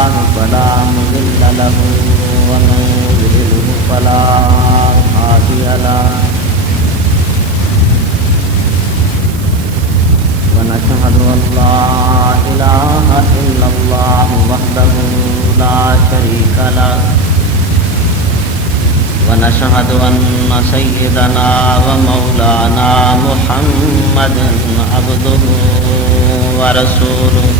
الله فلا مضل له ومن يضلل فلا هادي له ونشهد أن لا إله إلا الله وحده لا شريك له ونشهد أن سيدنا ومولانا محمدا عبده ورسوله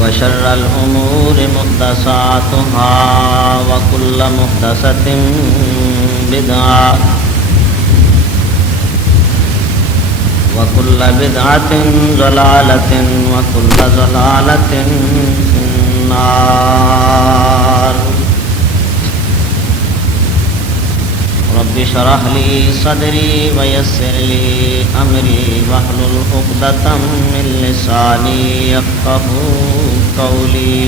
وشر الأمور محدثاتها وكل محدثة بدعة وكل بدعة ضلالة وكل ضلالة في النار رب اشرح لي صدري ويسر لي أمري واحلل عقدة من لساني يفقهوا قولي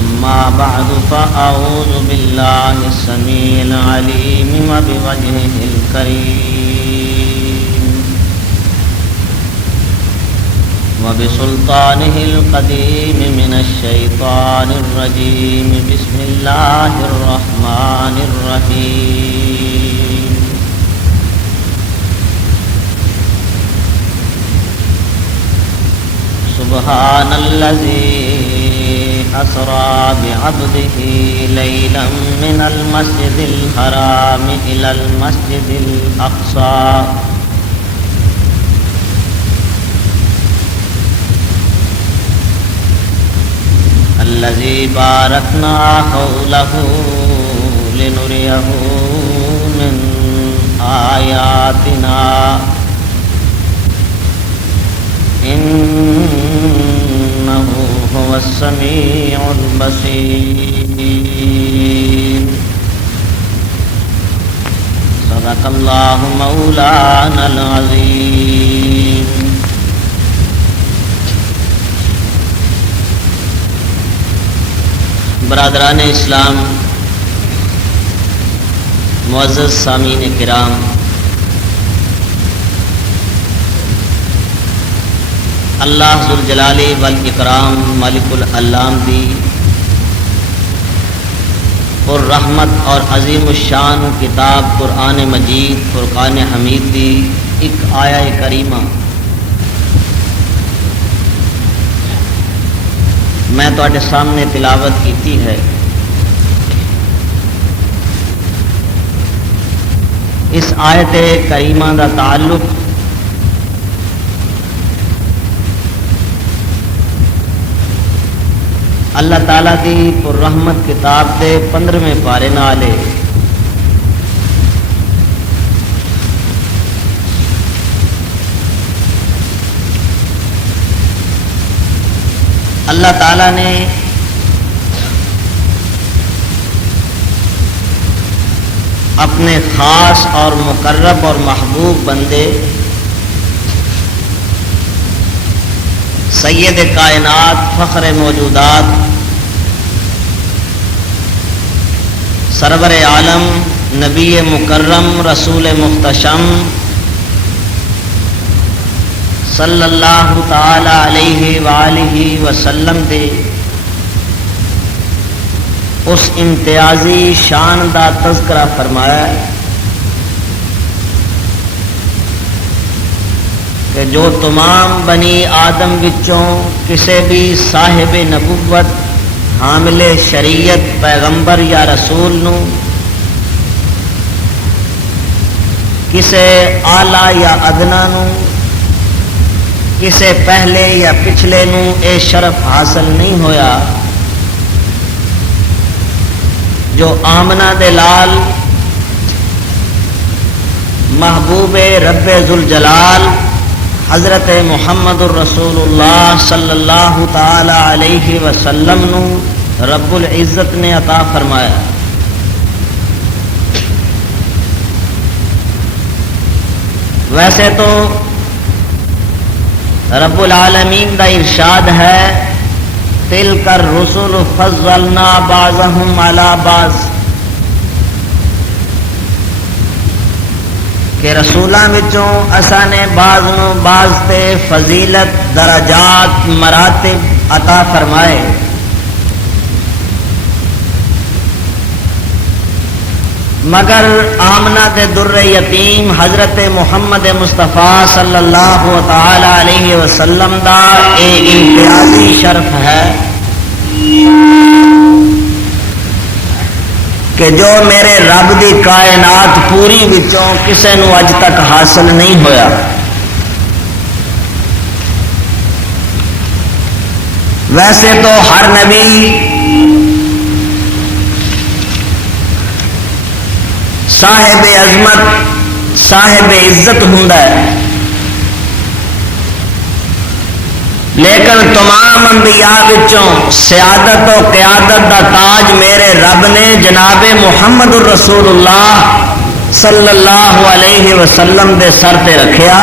أما بعد فأعوذ بالله السميع العليم وبوجهه الكريم وبسلطانه القديم من الشيطان الرجيم بسم الله الرحمن الرحيم سبحان الذي أسرى بعبده ليلا من المسجد الحرام إلى المسجد الأقصى الذي باركنا حوله لنريه من آياتنا إنه هو السميع البصير صدق الله مولانا العظيم برادران اسلام، معزز سامعین کرام، اللہ ذوالجلال والاکرام مالک العلام دی اور رحمت اور عظیم الشان کتاب قرآن مجید فرقان حمید دی ایک آیہ کریمہ میں تواڈے سامنے تلاوت کیتی ہے۔ اس آیت کریمہ دا تعلق اللہ تعالیٰ دی پر رحمت کتاب دے 15ویں پارے نال ہے۔ اللہ تعالیٰ نے اپنے خاص اور مقرب اور محبوب بندے سید کائنات فخر موجودات سرور عالم نبی مکرم رسول محتشم صلی اللہ تعالی علیہ وآلہ وسلم دے اس امتیازی شان دا تذکرہ فرمایا ہے کہ جو تمام بنی آدم وچوں کسے بھی صاحب نبوت حامل شریعت پیغمبر یا رسول نو کسے اعلیٰ یا ادنا نو کسے پہلے یا پچھلے نو اے شرف حاصل نہیں ہویا جو آمنہ دے لال محبوب رب ذوالجلال حضرت محمد الرسول اللہ صلی اللہ تعالی علیہ وسلم نو رب العزت نے عطا فرمایا۔ ویسے تو رب العالمین دا ارشاد ہے تلک الرسل فضلنا بعضهم علی بعض، کہ رسولاں وچوں اساں نے بعض نو بعض تے فضیلت درجات مراتب عطا فرمائے، مگر آمنہ دے در یتیم حضرت محمد مصطفیٰ صلی اللہ تعالی علیہ وسلم دا اے امتیازی شرف ہے کہ جو میرے رب دی کائنات پوری وچوں کسے نو اج تک حاصل نہیں ہویا۔ ویسے تو ہر نبی صاحب عظمت صاحب عزت ہوندا ہے، لیکن تمام انبیاء وچوں سیادت و قیادت دا تاج میرے رب نے جناب محمد الرسول اللہ صلی اللہ علیہ وسلم دے سر تے رکھیا۔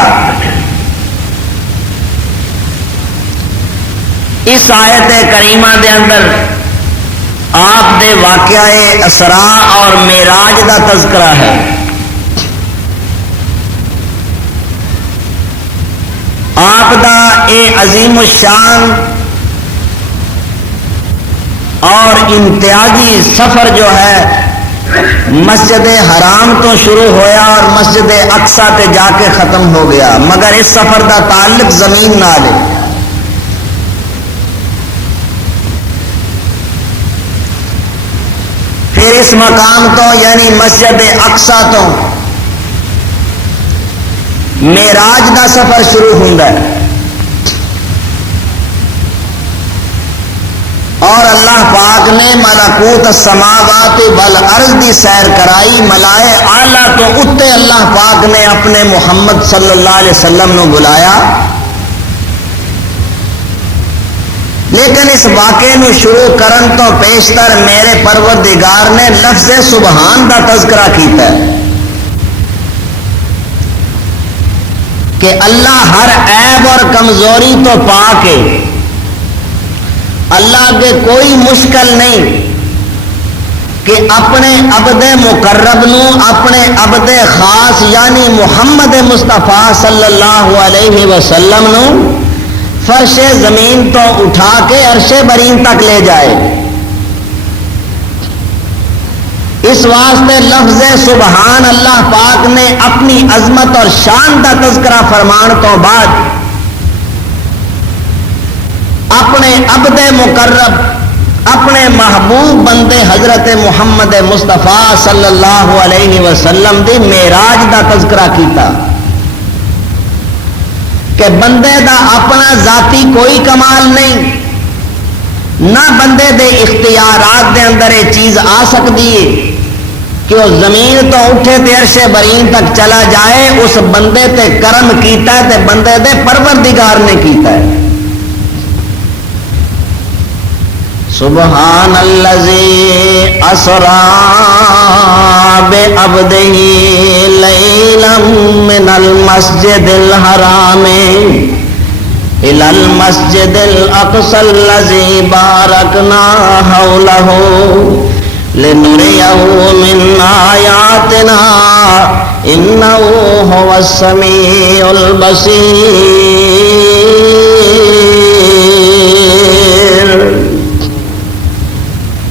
اس آیت کریمہ دے اندر آپ دے واقعہ اسراء اور معراج دا تذکرہ ہے۔ آپ دا اے عظیم الشان اور امتیازی سفر جو ہے مسجد حرام تو شروع ہویا اور مسجد اقصی تے جا کے ختم ہو گیا، مگر اس سفر دا تعلق زمین نال ہے۔ پھر اس مقام تو یعنی مسجد اقصی تو معراج دا سفر شروع ہوتا ہے، اور اللہ پاک نے ملکوت السماوات والارض دی سیر کرائی، ملائے اعلیٰ تو اتے اللہ پاک نے اپنے محمد صلی اللہ علیہ وسلم نو بلایا۔ لیکن اس واقعے نو شروع کرن تو پیشتر میرے پروردگار نے لفظ سبحان دا تذکرہ کیتا ہے کہ اللہ ہر عیب اور کمزوری تو پاک ہے، اللہ کے کوئی مشکل نہیں کہ اپنے عبد مقرب نو اپنے عبد خاص یعنی محمد مصطفیٰ صلی اللہ علیہ وسلم نو فرش زمین تو اٹھا کے عرش برین تک لے جائے۔ اس واسطے لفظ سبحان اللہ پاک نے اپنی عظمت اور شان کا تذکرہ فرمان تو بعد اپنے عبد مقرب اپنے محبوب بندے حضرت محمد مصطفیٰ صلی اللہ علیہ وسلم دی معراج دا تذکرہ کیتا کہ بندے دا اپنا ذاتی کوئی کمال نہیں، نہ بندے دے اختیارات دے اندر یہ چیز آ سکتی ہے کہ وہ زمین تو اٹھے تے عرش برین تک چلا جائے، اس بندے تے کرم کیتا ہے تے بندے دے پروردگار نے کیتا ہے۔ سبحان الذی اسرا بعبدہ لیلا من المسجد الحرام الی المسجد الاقصی الذی بارکنا حولہ لنریہ من آیاتنا انہ هو السمیع البصیر۔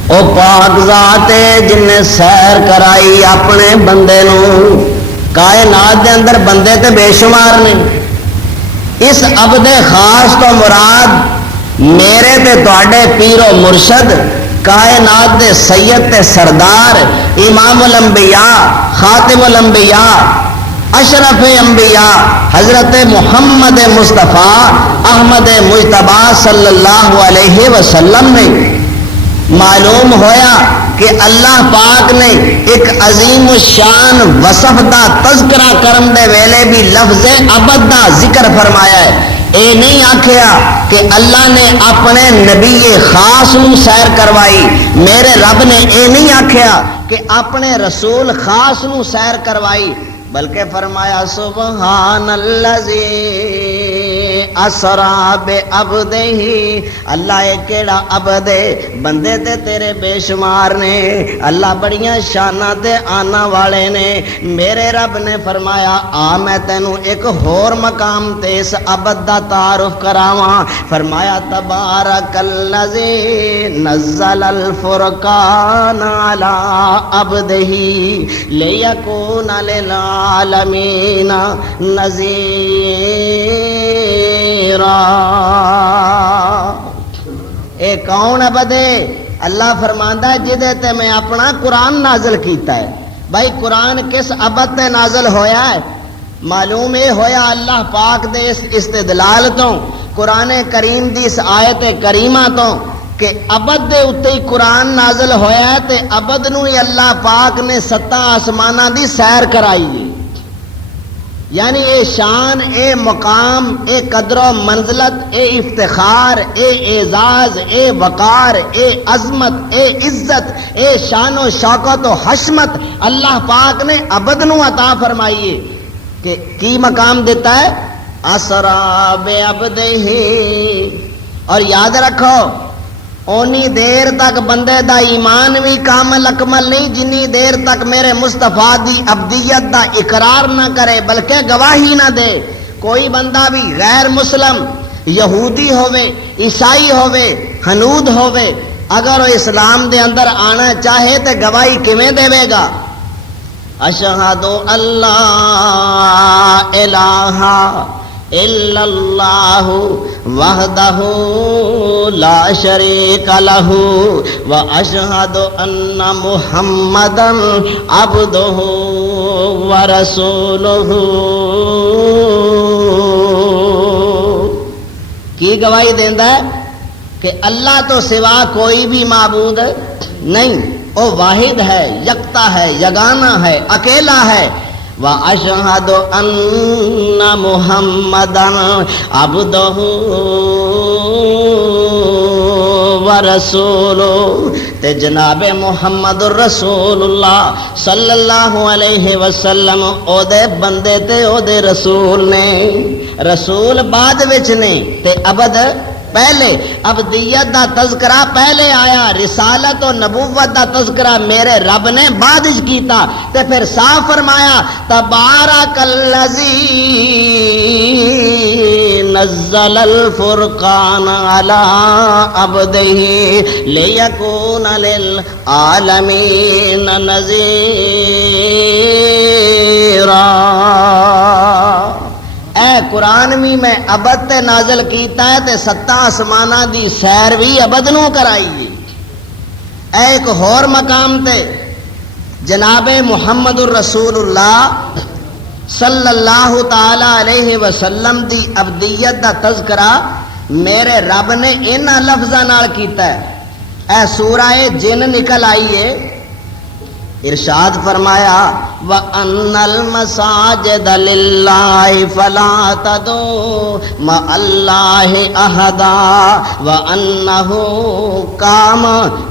او پاک ذات جن نے سیر کرائی اپنے بندے نو، کائنات دے اندر بندے تے بے شمار نے، اس عبد خاص تو مراد میرے تے تواڈے پیر و مرشد کائنات دے سید تے سردار امام الانبیاء خاتم الانبیاء اشرف انبیاء حضرت محمد مصطفیٰ احمد مجتبیٰ صلی اللہ علیہ وسلم نے معلوم ہویا کہ اللہ پاک نے ایک عظیم الشان وصف دا تذکرہ کرن دے ویلے بھی لفظ عبد دا ذکر فرمایا ہے۔ اے نہیں آکھیا کہ اللہ نے اپنے نبی خاص نو سیر کروائی، میرے رب نے اے نہیں آکھیا کہ اپنے رسول خاص نو سیر کروائی، بلکہ فرمایا سبحان الذی اسرا بعبدہ، اللہ اے کیڑا عبد ہے، بندے تے تیرے بے شمار نے، اللہ بڑیاں شاناں تے آنا والے نے۔ میرے رب نے فرمایا آ میں تینوں ایک ہور مقام تے اس عبد دا تعارف کراواں، فرمایا تبارک الذی نزل الفرقان علی عبدہ لیکون للعالمین نذیرا۔ اے کون عبد ہے؟ اللہ فرماندا ہے جدے تے میں اپنا قرآن نازل کیتا ہے۔ بھائی قرآن کس عبد تے نازل ہویا ہے؟ معلوم یہ ہویا اللہ پاک دے اس استدلال تو، قرآن کریم دی اس آیت کریمہ تو کہ عبد دے اتے ہی قرآن نازل ہویا ہے تے عبد نو ہی اللہ پاک نے ستاں آسمانہ دی سیر کرائی ہے۔ یعنی اے شان، اے مقام، اے قدر و منزلت، اے افتخار، اے اعزاز، اے وقار، اے عظمت، اے عزت، اے شان و شوکت و حشمت اللہ پاک نے عبد نو عطا فرمائی ہے کہ کی مقام دیتا ہے؟ اسرا بعبدہ۔ اور یاد رکھو اونی دیر تک بندے دا ایمان بھی کامل اکمل نہیں جنی دیر تک میرے مصطفیٰ دی عبدیت دا اقرار نہ کرے بلکہ گواہی نہ دے۔ کوئی بندہ بھی غیر مسلم، یہودی ہوئے، عیسائی ہوئے، حنود ہوئے، اگر وہ اسلام دے اندر آنا چاہے تو گواہی کیویں دے گا؟ اشہد اللہ الہ الا اللہ وحدہ لا شریک لہ واشہد ان محمدا عبدہ ورسولہ۔ کی گواہی دیندا ہے کہ اللہ تو سوا کوئی بھی معبود نہیں، وہ واحد ہے، یکتا ہے، یگانہ ہے، اکیلا ہے۔ وَأَشْهَدُ أَنَّ مُحَمَّدًا عَبْدُهُ وَرَسُولُهُ۔ تے جناب محمد الرسول اللہ صلی اللہ علیہ وسلم او دے بندے تے او دے رسول نے۔ رسول بعد وچ نے تے عبد پہلے، عبدیت دا تذکرہ پہلے آیا، رسالت و نبوت دا تذکرہ میرے رب نے بعد وچ کیتا تے پھر صاف فرمایا تبارک الذی نزل الفرقان علی عبدہ لیکون للعالمین نذیرا۔ اے قرآن بھی میں عبد تے نازل کیتا ہے تے ستاں آسمانہ دی سیر بھی عبد نو کرائی ہے۔ اے ایک ہور مقام تے جناب محمد الرسول اللہ صلی اللہ تعالی علیہ وسلم دی عبدیت دا تذکرہ میرے رب نے انہاں لفظاں نال کیتا ہے۔ اے سورہ جن نکل آئی ہے، ارشاد فرمایا وَأَنَّ الْمَسَاجِدَ لِلَّهِ فَلَا تَدْعُوا مَعَ اللَّهِ أَحَدًا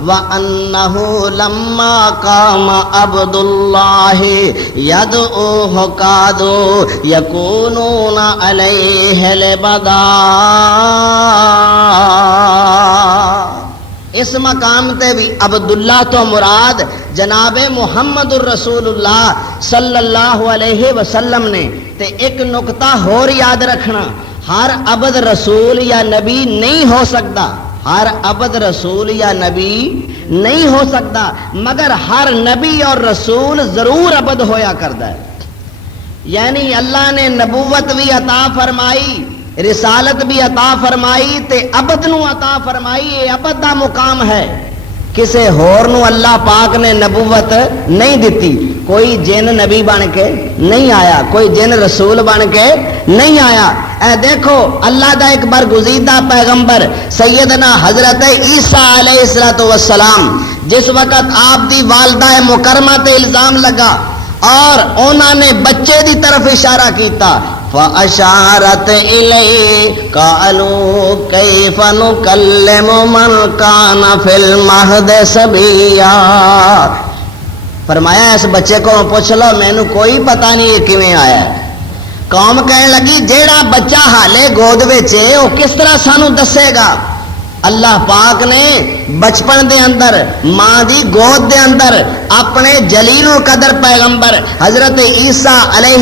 وَأَنَّهُ لَمَّا قَامَ عَبْدُ اللَّهِ يَدْعُوهُ كَادُوا يَكُونُونَ عَلَيْهِ لِبَدًا۔ اس مقام تے بھی عبداللہ تو مراد جناب محمد الرسول اللہ صلی اللہ علیہ وسلم نے۔ تے ایک نقطہ اور یاد رکھنا، ہر عبد رسول یا نبی نہیں ہو سکتا، ہر عبد رسول یا نبی نہیں ہو سکتا، مگر ہر نبی اور رسول ضرور عبد ہویا کرتا ہے۔ یعنی اللہ نے نبوت بھی عطا فرمائی، رسالت بھی عطا فرمائی تے عبد نو عطا فرمائی۔ یہ عبد دا مقام ہے، کسے ہور نو اللہ پاک نے نبوت نہیں دیتی۔ کوئی جن نبی بن کے نہیں آیا، کوئی جن رسول بن کے نہیں آیا۔ اے دیکھو اللہ دا ایک برگزیدہ پیغمبر سیدنا حضرت عیسیٰ علیہ السلام جس وقت آپ دی والدہ مکرمہ تے الزام لگا اور انہوں نے بچے دی طرف اشارہ کیتا، فَأَشَارَتْ إِلَيْهِ قَالُوا كَيْفَ نُكَلِّمُ مَنْ كَانَ فِي الْمَهْدِ صَبِيًّا۔ فرمایا اس بچے کو پوچھ لو، مینوں کوئی پتہ نہیں یہ کیویں آیا ہے۔ قوم کہنے لگی جیڑا بچہ حالے گود وچ ہے وہ کس طرح سانو دسے گا؟ اللہ پاک نے بچپن دے اندر ماں دی گود دے اندر اپنے جلیل القدر پیغمبر حضرت عیسیٰ علیہ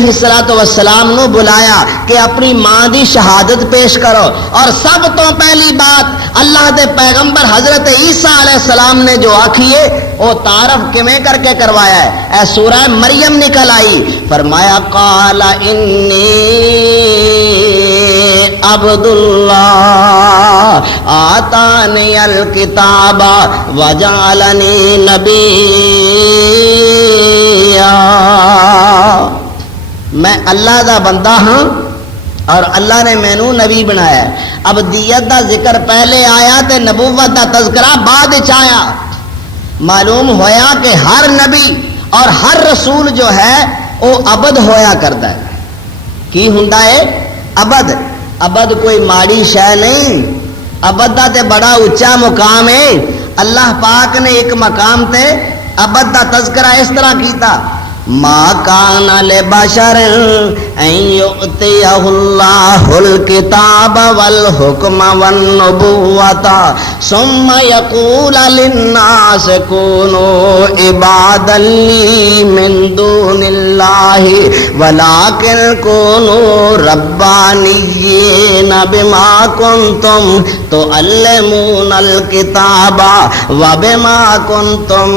السلام نو بلایا کہ اپنی ماں دی شہادت پیش کرو، اور سب تو پہلی بات اللہ دے پیغمبر حضرت عیسیٰ علیہ السلام نے جو آکھی ہے وہ تعارف کیویں کر کے کروایا ہے؟ اے سورہ مریم نکل آئی، فرمایا قال انی عبد اللہ آتانی الکتاب وجعلنی نبیا، میں اللہ دا بندہ ہاں اور اللہ نے مینوں نبی بنایا ہے۔ عبدیت دا ذکر پہلے آیا تے نبوت دا تذکرہ بعد وچ آیا۔ معلوم ہویا کہ ہر نبی اور ہر رسول جو ہے وہ عبد ہویا کرتا ہے۔ کی ہوندا ہے؟ عبد۔ عبد کوئی ماڑی شے نہیں، عبد دا تے بڑا اونچا مقام ہے۔ اللہ پاک نے ایک مقام تے عبد دا تذکرہ اس طرح کیتا، ما کان لبشر ان یؤتیہ اللہ الکتاب والحکم والنبوۃ ثم یقول للناس کونوا عبادا لی من دون اللہ ولکن کونوا ربانیین بما کنتم تعلمون الکتاب وبما کنتم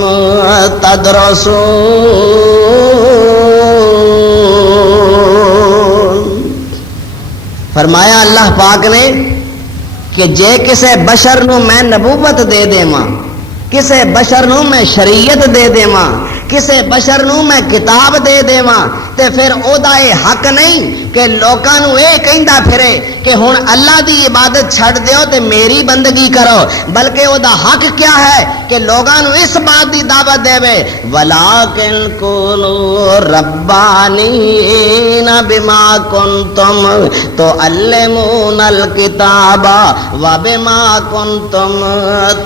تدرسون۔ فرمایا اللہ پاک نے کہ جے کسے بشر نو میں نبوت دے دیواں، کسے بشر نو میں شریعت دے دیواں، کسے بشر نو میں کتاب دے دیواں، تے پھر او دا اے حق نہیں کہ لوکاں نو اے کہندا پھرے کہ ہن اللہ دی عبادت چھڈ دیو تے میری بندگی کرو، بلکہ او دا حق کیا ہے کہ لوگاں نو اس بات دی دعوت دے وَلَٰكِن كُونُوا رَبَّانِينَ بِمَا كُنتُمْ تُعَلِّمُونَ الْكِتَابَ وَبِمَا كُنتُمْ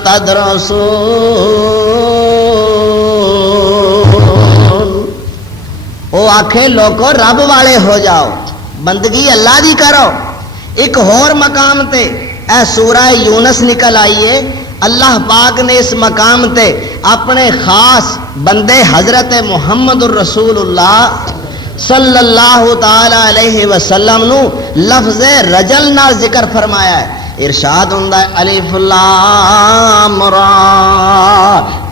تَدْرُسُونَ۔ او آکھے لوگو رب والے ہو جاؤ، بندگی اللہ دی کرو۔ ایک اور مقام تے اے سورہ یونس نکل آئیے، اللہ پاک نے اس مقام تے اپنے خاص بندے حضرت محمد الرسول اللہ صلی اللہ تعالی علیہ وسلم نو لفظ رجل نال ذکر فرمایا ہے۔ ارشاد ہوندا ہے الف لام را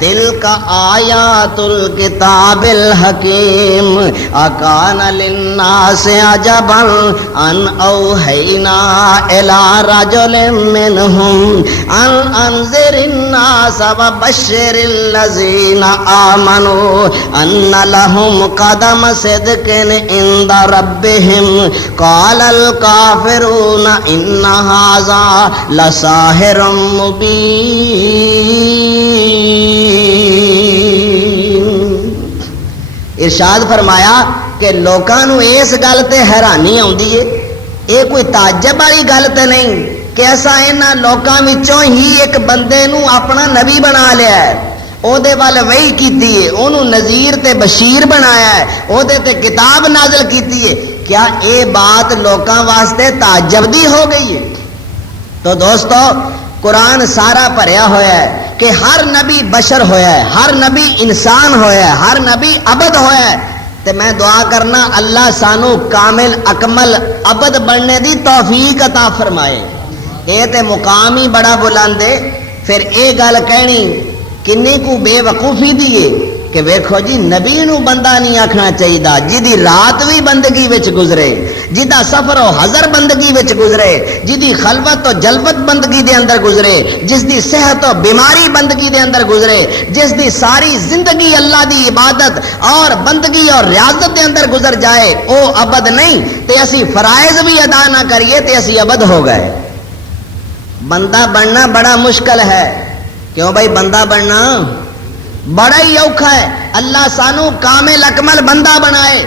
تلک آیات الکتاب الحکیم اکان للناس عجبا ان اوحینا الی رجل منہم ان انذر الناس وبشر الذین آمنوا ان لهم قدم صدق عند ربهم قال الکافرون ان ھذا لساحر مبین۔ ارشاد فرمایا کہ لوکاں نو اس گل تے حیرانی آندی ہے، اے کوئی تعجب والی گل تے نہیں کہ ایسا انہاں لوکاں وچوں ہی ایک بندے نو اپنا نبی بنا لیا ہے، او دے وال وحی کیتی ہے، اونوں نذیر تے بشیر بنایا ہے، او دے تے کتاب نازل کیتی ہے۔ کیا اے بات لوکاں واسطے تعجب دی ہو گئی ہے؟ تو دوستو قرآن سارا بھریا ہوا ہے کہ ہر نبی بشر ہویا ہے، ہر نبی انسان ہویا ہے، ہر نبی عبد ہویا ہے۔ تے میں دعا کرنا اللہ سانو کامل اکمل عبد بننے دی توفیق عطا فرمائے۔ اے تے مقام ہی بڑا بلند ہے، پھر اے گل کہنی کنی کو بے وقوفی دیے کہ ویکھو جی نبی نو بندہ نہیں آکھنا چاہیے، جدی رات بھی بندگی وچ گزرے، جدا سفر و حضر بندگی وچ گزرے، جدی خلوت و جلوت بندگی دے اندر گزرے، جس دی صحت و بیماری بندگی دے اندر گزرے، جس دی ساری زندگی اللہ دی عبادت اور بندگی اور ریاضت دے اندر گزر جائے، او عبد نہیں۔ تے اسی فرائض بھی ادا نہ کریے تے اسی عبد ہو گئے۔ بندہ بننا بڑا مشکل ہے، کیوں بھائی؟ بندہ بننا بڑا ہی اوکھا ہے۔ اللہ سانو کامل اکمل بندہ بنائے،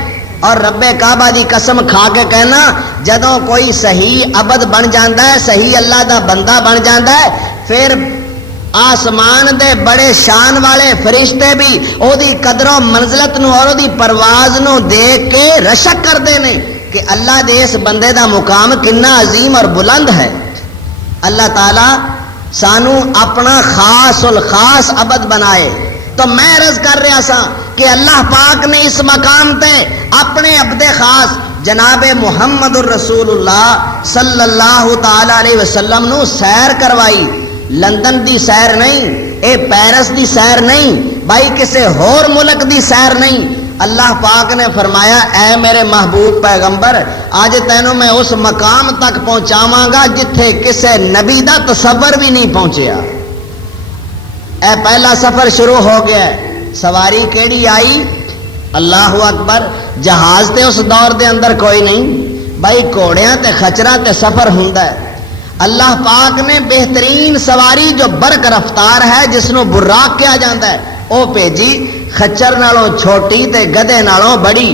اور رب کعبہ دی قسم کھا کے کہنا جدوں کوئی صحیح عبد بن جاندا ہے، صحیح اللہ دا بندہ بن جاندا ہے، پھر آسمان دے بڑے شان والے فرشتے بھی او دی قدر و منزلت نو اور او دی پرواز نو دیکھ کے رشک کردے نے کہ اللہ دے اس بندے دا مقام کنا عظیم اور بلند ہے۔ اللہ تعالی سانو اپنا خاص الخاص عبد بنائے۔ تو میں عرض کر رہا سا کہ اللہ پاک نے اس مقام تے اپنے عبد خاص جناب محمد الرسول اللہ صلی اللہ تعالی علیہ وسلم نو سیر کروائی۔ لندن دی سیر نہیں، اے پیرس دی سیر نہیں، بھائی کسے ہور ملک دی سیر نہیں۔ اللہ پاک نے فرمایا اے میرے محبوب پیغمبر آج تینوں میں اس مقام تک پہنچاواں گا جتھے کسے نبی دا تصور بھی نہیں پہنچیا۔ اے پہلا سفر شروع ہو گیا ہے۔ سواری کیڑی آئی؟ اللہ اکبر، جہاز تے اس دور دے اندر کوئی نہیں، بھائی گھوڑیاں تے خچراں تے سفر ہوندا ہے۔ اللہ پاک نے بہترین سواری جو برق رفتار ہے جس نو براق کہا جاتا ہے وہ بھیجی، خچر نالوں چھوٹی تے گدے نالوں بڑی۔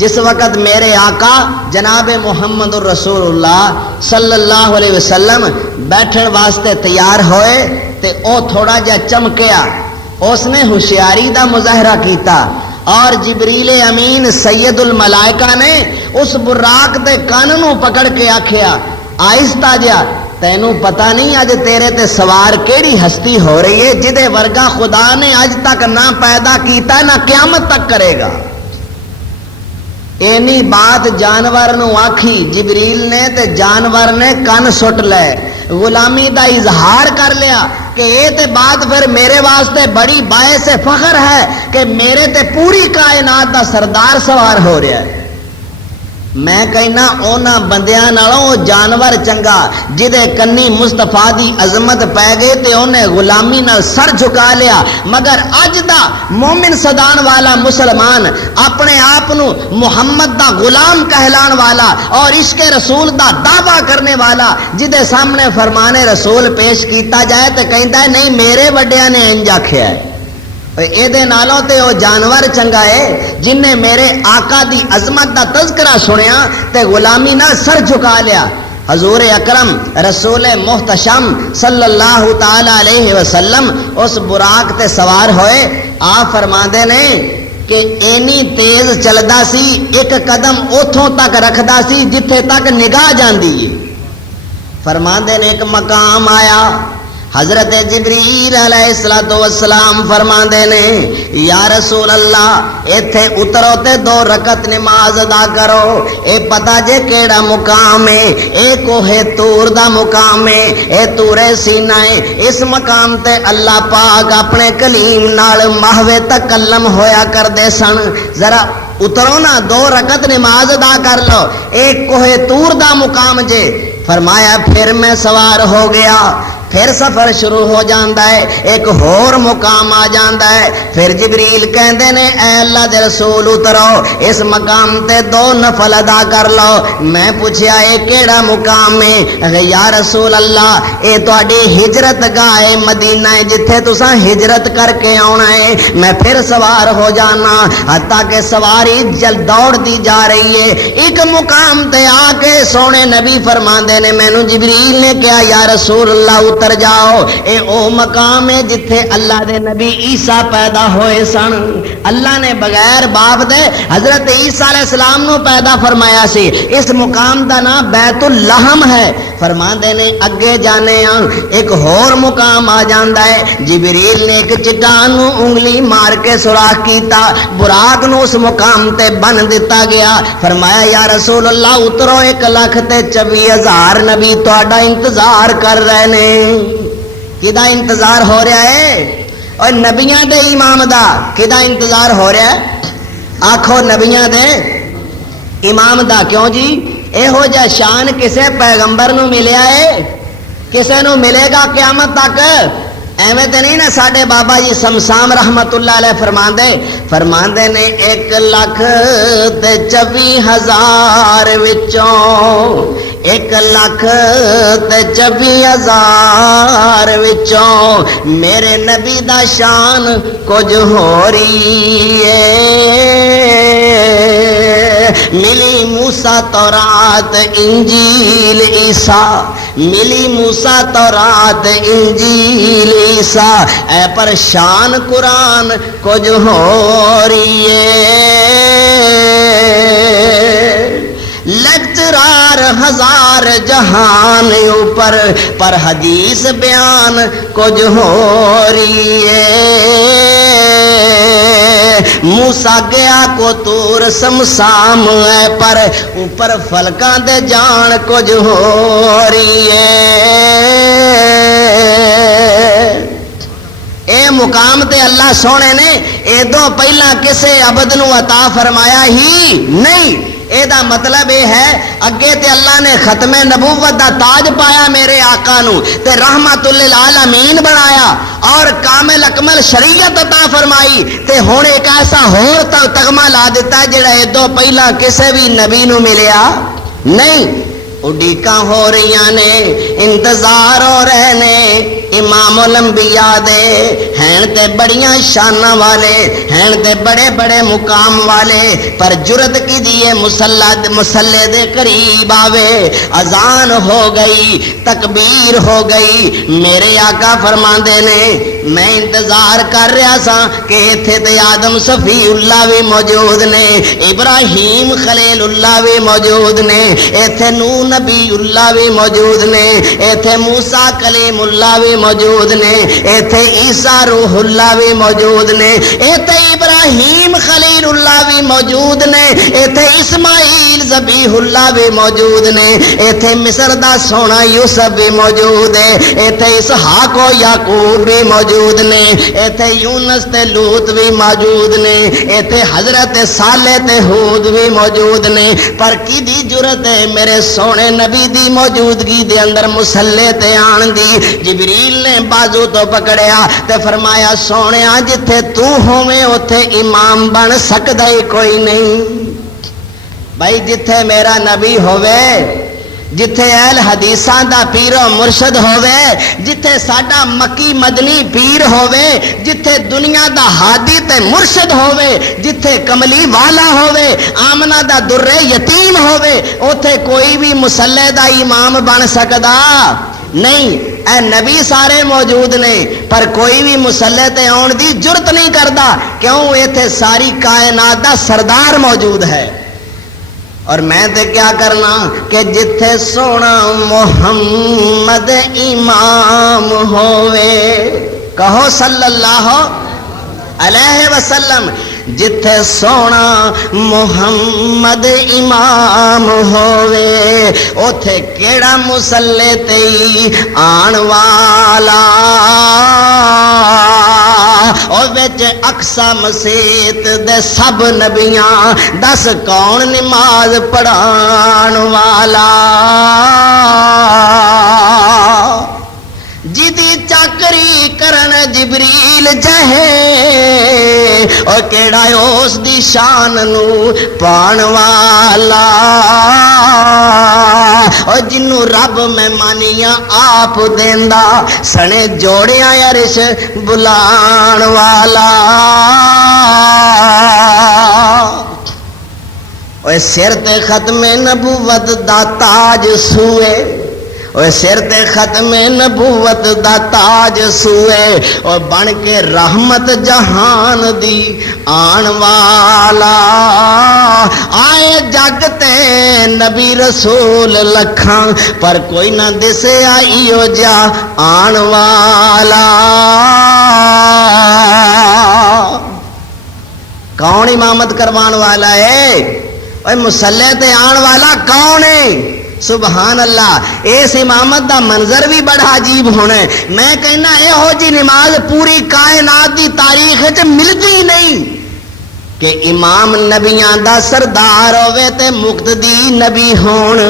جس وقت میرے آقا جناب محمد الرسول اللہ صلی اللہ علیہ وسلم بیٹھن واسطے تیار ہوئے تے او تھوڑا جا چمکیا، اس نے ہوشیاری دا مظاہرہ کیتا اور جبریل امین سید الملائکہ نے اس براق دے کان نو پکڑ کے آکھیا آہستہ جا، تینوں پتہ نہیں اج تیرے تے سوار کیڑی ہستی ہو رہی ہے جدے ورگا خدا نے اج تک نہ پیدا کیتا نہ قیامت تک کرے گا۔ اینی بات جانور نو آکھی جبریل نے تے جانور نے کن سٹ لے، غلامی دا اظہار کر لیا کہ یہ تے بات پھر میرے واسطے بڑی باعث فخر ہے کہ میرے تے پوری کائنات دا سردار سوار ہو رہا ہے۔ میں کہنا اونا بندیاں نالوں جانور چنگا جدے کنی مصطفیٰ دی عظمت پہ گئے تے انہیں غلامی نال سر جھکا لیا، مگر اج دا مومن صدان والا مسلمان اپنے آپنو محمد دا غلام کہلان والا اور عشق رسول دا دعویٰ کرنے والا جدے سامنے فرمان رسول پیش کیتا جائے تے کہندا ہے نہیں میرے وڈیاں نے انج آکھیا ہے۔ ایدے نالوں تے او جانور چنگا ہے جن نے میرے آقا دی عظمت دا تذکرہ سنیا تے غلامی نہ سر جھکا لیا۔ حضور اکرم رسول محتشم صلی اللہ تعالی علیہ وسلم اس براق تے سوار ہوئے۔ آپ فرماندے نے کہ اینی تیز چلدا سی ایک قدم اوتھوں تک رکھدا سی جتھے تک نگاہ جاندی ہے۔ فرماندے نے ایک مقام آیا، حضرت جبریل علیہ السلام فرماندے نے یا رسول اللہ ایتھے اترو تے 2 رکعت نماز ادا کرو۔ اے پتہ جے کیڑا مقام ہے؟ اے کوہ طور دا مقام ہے، اے طور سینا ہے۔ اس مقام تے اللہ پاک اپنے کلیم نال محو تکلم ہویا کردے سن۔ ذرا اترو نا 2 رکعت نماز ادا کر لو، اے کوہ طور دا مقام جے۔ فرمایا پھر میں سوار ہو گیا، پھر سفر شروع ہو جاندہ ہے، ایک ہور مقام آ جاندہ ہے۔ پھر جبریل کہندے نے اے اللہ دے رسول اترو اس مقام تے 2 نفل ادا کر لو۔ میں پوچھیا اے کیڑا مقام ہے؟ یا رسول اللہ اے تہاڈی ہجرت گاہ مدینہ ہے جتھے تساں ہجرت کر کے آنا ہے۔ میں پھر سوار ہو جانا حتیٰ کہ سواری جل دوڑ دی جا رہی ہے۔ ایک مقام تے آ کے سونے نبی فرماندے نے مینوں جبریل نے کہا یا رسول اللہ اتر جاؤ، اے او مقام ہے جتھے اللہ دے نبی عیسیٰ پیدا ہوئے سن۔ اللہ نے بغیر باپ دے حضرت عیسیٰ علیہ السلام نو پیدا فرمایا سی۔ اس مقام دا نام بیت اللحم ہے۔ فرماندے نے اگے جانے ایک ہور مقام آ جاندا ہے۔ جبریل نے ایک چٹان نو انگلی مار کے سوراخ کیتا، براق نو اس مقام تے بن دتا گیا۔ فرمایا یا رسول اللہ اترو 1,24,000 نبی تہاڈا انتظار کر رہے نے۔ کدا انتظار ہو رہا ہے؟ اور نبیاں دے امام دا کدا انتظار ہو رہا ہے؟ آکھو نبیاں دے امام دا۔ کیوں جی؟ اے ہو جا شان کسے پیغمبر نو ملیا ہے؟ کسے نو ملے گا قیامت تک؟ ایویں تے نہیں نا ساڈے بابا جی سمسام رحمت اللہ علیہ فرماندے نے 1,24,000 وچوں 1,24,000 وچوں میرے نبی دا شان کچھ ہو رہی ہے۔ ملی موسیٰ تورات انجیل عیسیٰ، ملی موسیٰ تورات انجیل عیسیٰ، اے پر شان قرآن کچھ ہو رہی ہے۔ لیکچرار ہزار جہان اوپر پر حدیث بیان کچھ ہو رہی ہے موسیٰ گیا کو تور سمسام ہے پر اوپر فلکاں دے جان کچھ ہو رہی ہے اے مقام تے اللہ سونے نے ادوں پہلا کسے عبد نو عطا فرمایا ہی نہیں اے دا مطلب یہ ہے اگے تے اللہ نے ختم نبوت دا تاج پایا میرے آقا نو تے رحمت للعالمین بنایا اور کامل اکمل شریعت عطا فرمائی تے ہن ایک ایسا ہور تغمہ لا دیتا جڑا ادوں پہلا کسے بھی نبی نو ملیا نہیں اڈیکاں ہو رہی نے انتظار ہو رہے نے امام الانبیاء دے ہیں تے بڑیاں شاناں والے ہیں تے بڑے بڑے مقام والے پر جرت کی دیے مسلے دے قریب آوے اذان ہو گئی تکبیر ہو گئی میرے آقا فرماندے نے میں انتظار کر رہا سا کہ ایتھے تے آدم صفی اللہ بھی موجود نے ابراہیم خلیل اللہ بھی موجود نے ایتھے نوح نبی اللہ بھی موجود نے ایتھے موسیٰ کلیم اللہ بھی موجود نے ایتھے عیسیٰ روح اللہ بھی موجود نے ایتھے ابراہیم خلیل اللہ بھی موجود نے ایتھے اسماعیل ذبیح اللہ بھی موجود نے ایتھے مصر دا سونا یوسف بھی موجود ہے ایتھے اسحاق و یعقوب بھی موجود نے ایتھے یونس تے لوط بھی موجود نے ایتھے حضرت صالح تے ہود بھی موجود نے پر کی دی جرت ہے میرے سونے نبی دی موجودگی دے اندر مسلے تے آن دی جبریل نے بازو تو پکڑیا تے فرمایا سونیا جتھے تو ہوویں اوتھے امام بن سکدا ہی کوئی نہیں بھائی جتھے میرا نبی ہووے جتھے اہل حدیثاں دا پیر و مرشد ہووے جتھے ساڈا مکی مدنی پیر ہووے جتھے دنیا دا ہادی تے مرشد ہووے جتھے کملی والا ہووے آمنہ دا در یتیم ہووے اوتھے کوئی بھی مسلح دا امام بن سکدا نہیں اے نبی سارے موجود نے پر کوئی بھی مسلح تے آن دی جرت نہیں کردا کیوں ایتھے ساری کائنات دا سردار موجود ہے اور میں تے کیا کرنا کہ جتھے سونا محمد امام ہووے کہو صلی اللہ علیہ وسلم جتھے سونا محمد امام ہووے اوتھے کیڑا مسلے تے آن والا او وچ اقصا مسیت دے سب نبیاں دس کون نماز پڑھان والا جدی چاکری کرن جبریل جہے اور کیڑا اس دی شان نو پان والا اور جنوں رب مہمانیاں آپ دیندا سنے جوڑیاں عرش بلان والا اور سر تے ختم نبوت دا تاج سوئے اور سر تے ختم نبوت دا تاج سوئے اور بن کے رحمت جہان دی آن والا آئے جگ تے نبی رسول لکھاں پر کوئی نہ دسے آئیو جا آن والا کون امامت کروان والا ہے اور مسلح تے آن والا کون ہے سبحان اللہ اس امامت دا منظر بھی بڑا عجیب ہونا ہے میں کہنا اے ہو جی نماز پوری کائنات دی تاریخ وچ ملتی نہیں کہ امام نبیاں دا سردار ہوے تے مقتدی نبی ہون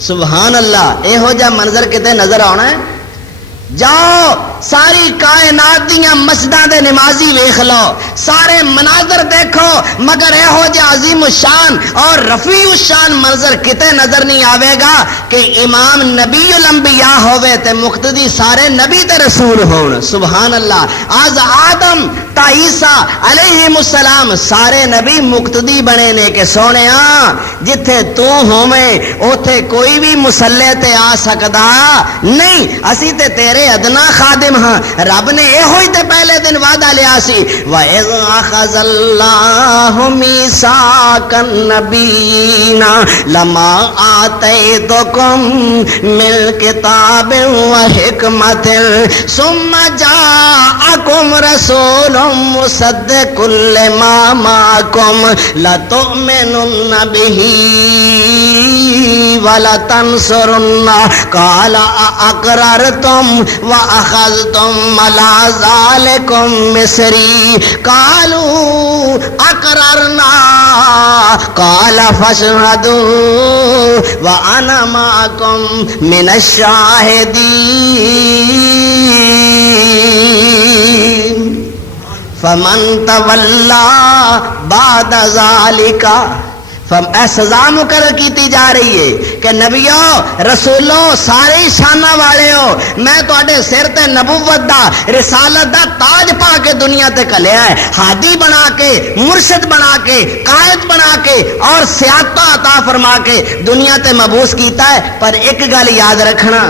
سبحان اللہ اے ہو جا منظر کتے نظر آنا ہے جاؤ ساری کائنات دیاں مسجداں دے نمازی ویکھ لو سارے مناظر دیکھو مگر اے ہو جا عظیم الشان اور رفیع الشان منظر کتے نظر نہیں آوے گا کہ امام نبی الانبیاء ہوئے تے مقتدی سارے نبی تے رسول ہون سبحان اللہ آز آدم تا عیسیٰ علیہ السلام سارے نبی مقتدی بنے نے کہ سونے جتھے تو ہوویں اوتھے کوئی بھی مسلح تے آ سکدا نہیں اسی تے تیرے ادنا خادم ظالم ہاں، رب نے یہ ہوئی تے پہلے دن وعدہ لیا سی وَإِذْ أَخَذَ اللَّهُ مِيثَاقَ النَّبِيِّينَ لَمَا آتَيْتُكُم مِّن كِتَابٍ وَحِكْمَةٍ ثُمَّ جَاءَكُمْ رَسُولٌ مُصَدِّقٌ لِّمَا مَعَكُمْ لَتُؤْمِنُنَّ بِهِ وَلَتَنصُرُنَّهُ قَالَ أَأَقْرَرْتُمْ وَأَخَذْتُمْ عَلَىٰ ذَلِكُمْ مِصْرِي قَالُوا أَقْرَرْنَا قَالَ فَاشْهَدُوا وَأَنَا مَعَكُمْ مِنَ الشَّاهِدِينَ فَمَن تَوَلَّىٰ بَعْدَ ذَلِكَ سزا مقرر کیتی جا رہی ہے کہ نبیوں رسولوں سارے شانہ والے ہو، میں تواڈے سر تے نبوت دا رسالت دا تاج پا کے دنیا تے کلیا ہے، ہادی بنا کے، مرشد بنا کے، قائد بنا کے اور سیادت عطا فرما کے دنیا تے مبعوث کیتا ہے۔ پر ایک گل یاد رکھنا،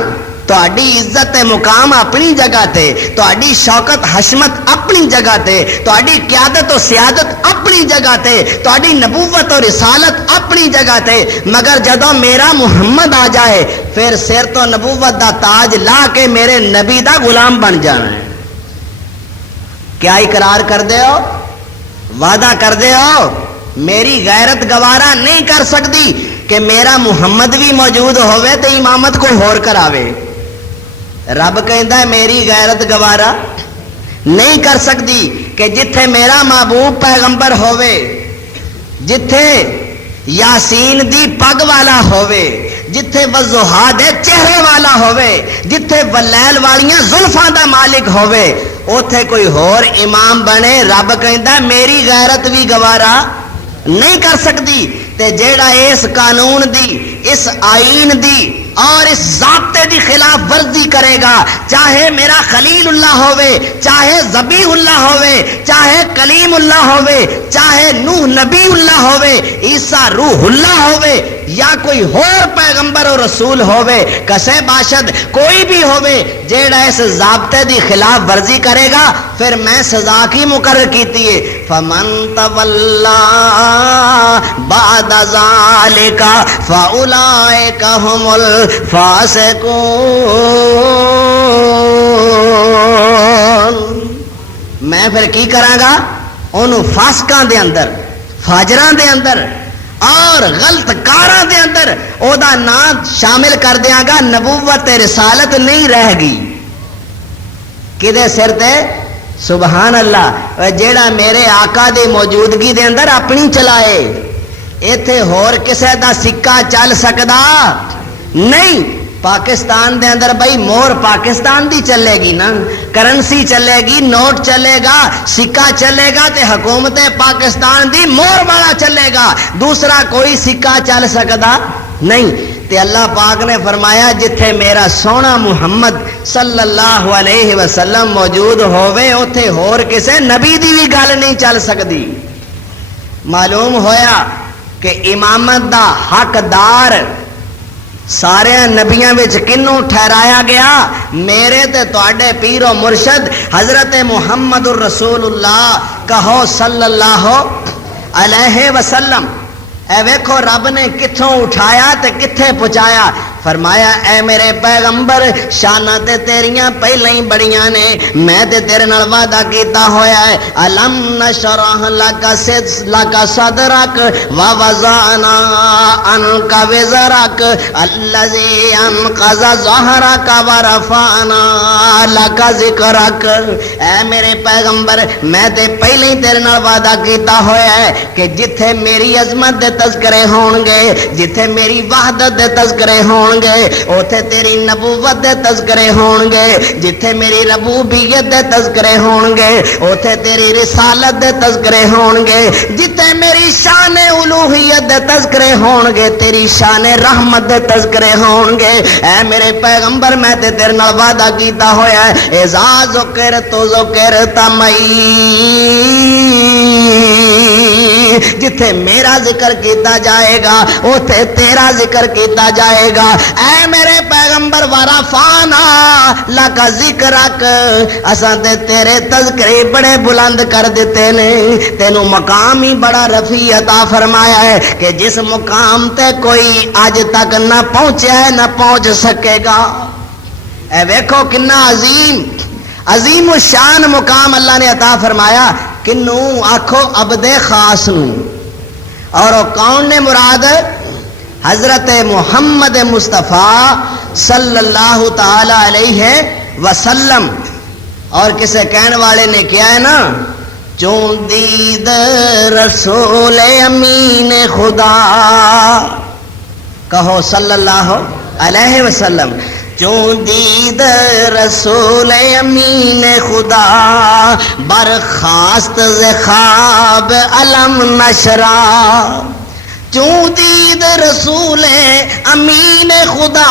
تہاڈی عزت مقام اپنی جگہ تے، تہاڈی شوکت حشمت اپنی جگہ تے، تہاڈی قیادت و سیادت اپنی جگہ تے، تہاڈی نبوت و رسالت اپنی جگہ تے، مگر جدوں میرا محمد آ جائے پھر سر تو نبوت دا تاج لا کے میرے نبی دا غلام بن جانا ہے۔ کیا اقرار کر دے ہو؟ وعدہ کر دے ہو؟ میری غیرت گوارا نہیں کر سکتی کہ میرا محمد بھی موجود ہوئے تے امامت کو ہور کراوے۔ رب کہندا ہے میری غیرت گوارا نہیں کر سکتی کہ جتھے میرا محبوب پیغمبر ہوئے، جتھے یاسین دی پگ والا ہوئے، جتھے وضحا دے چہرے والا ہوئے، جتھے ولیل والیاں زلفاں دا مالک ہوئے، اوتھے کوئی ہور امام بنے۔ رب کہندا میری غیرت بھی گوارا نہیں کر سکتی تے جیڑا اس قانون دی، اس آئین دی اور اس ضابطے دی خلاف ورزی کرے گا، چاہے میرا خلیل اللہ ہوئے، چاہے ذبیح اللہ ہوئے، چاہے کلیم اللہ ہوئے، چاہے نوح نبی اللہ ہوئے، عیسیٰ روح اللہ ہوئے، یا کوئی اور پیغمبر و رسول ہوئے، کسے باشد کوئی بھی ہوئے، جیڑا اس ضابطے دی خلاف ورزی کرے گا پھر میں سزا کی مقرر کیتی ہے۔ فَمَن تَوَلَّىٰ بَعْدَ ذَلِكَ فَأُولَٰئِكَ هُمُ الفاسقون۔ میں پھر کی کراں گا؟ انہوں فاسقاں دے اندر، فاجراں دے اندر اور غلط کاراں دے اندر او دا نام شامل کر دیاں گا، نبوت رسالت نہیں رہ گی۔ کدے سر تے؟ سبحان اللہ، جیڑا میرے آقا دی موجودگی دے اندر اپنی چلائے، ایتھے ہور کسے دا سکہ چل سکدا نہیں۔ پاکستان دے اندر بھائی مور پاکستان دی چلے گی نا، کرنسی چلے گی، نوٹ چلے گا، سکہ چلے گا تے حکومت پاکستان دی مور والا چلے گا، دوسرا کوئی سکہ چل سکدا نہیں۔ تے اللہ پاک نے فرمایا جتھے میرا سونا محمد صلی اللہ علیہ وسلم موجود ہوئے اوتھے ہور کسے نبی دی بھی گل نہیں چل سکتی۔ معلوم ہویا کہ امامت دا حقدار سارے نبیاں وچ کنوں ٹھہرایا گیا؟ میرے تے تواڈے پیر و مرشد حضرت محمد الرسول اللہ کہو صلی اللہ علیہ وسلم۔ اے ویکھو رب نے کتھوں اٹھایا تے کتھے پہنچایا۔ فرمایا اے میرے پیغمبر شانہ تے تیریاں پہلے ہی بڑیاں نے، میں تے تیرے نال وعدہ کیتا ہویا ہے الم نشرح لک صدرک ووضعنا عنک وزرک الذی انقض ظہرک ورفعنا لک ذکرک۔ اے میرے پیغمبر میں تے پہلے ہی تیرے نال وعدہ کیتا ہویا ہے کہ جتھے میری عظمت دے تذکرے ہون گے، جتھے میری وحدت دے تذکرے ہون گے، اوتھے تیری نبوت دے تذکرے ہون گے، جتھے میری ربوبیت دے تذکرے ہون گے، اوتھے تیری رسالت دے تذکرے ہون گے، جتھے میری شان الوہیت دے تذکرے ہون گے، تیری شان رحمت دے تذکرے ہون گے۔ اے میرے پیغمبر میں تے تیرے نال وعدہ کیتا ہویا ہے اذا ذکرت ذکرت معی، جتھے میرا ذکر کیتا جائے گا اوتھے تیرا ذکر کیتا جائے گا۔ اے میرے پیغمبر وارا رفعنا لک ذکرک اساں تے تیرے تذکرے بڑے بلند کر دیتے نے تینوں مقام ہی بڑا رفیع عطا فرمایا ہے کہ جس مقام تے کوئی آج تک نہ پہنچا ہے نہ پہنچ سکے گا اے ویکھو کنا عظیم الشان مقام اللہ نے عطا فرمایا کنو آکھو عبد خاص نو اور وہ کون نے مراد حضرت محمد مصطفیٰ صلی اللہ تعالی علیہ وسلم اور کسے کہنے والے نے کیا ہے نا چون دید رسول امین خدا کہو صلی اللہ علیہ وسلم چون دید رسول امین خدا برخاست ز خواب علم نشرا چون دید رسول امین خدا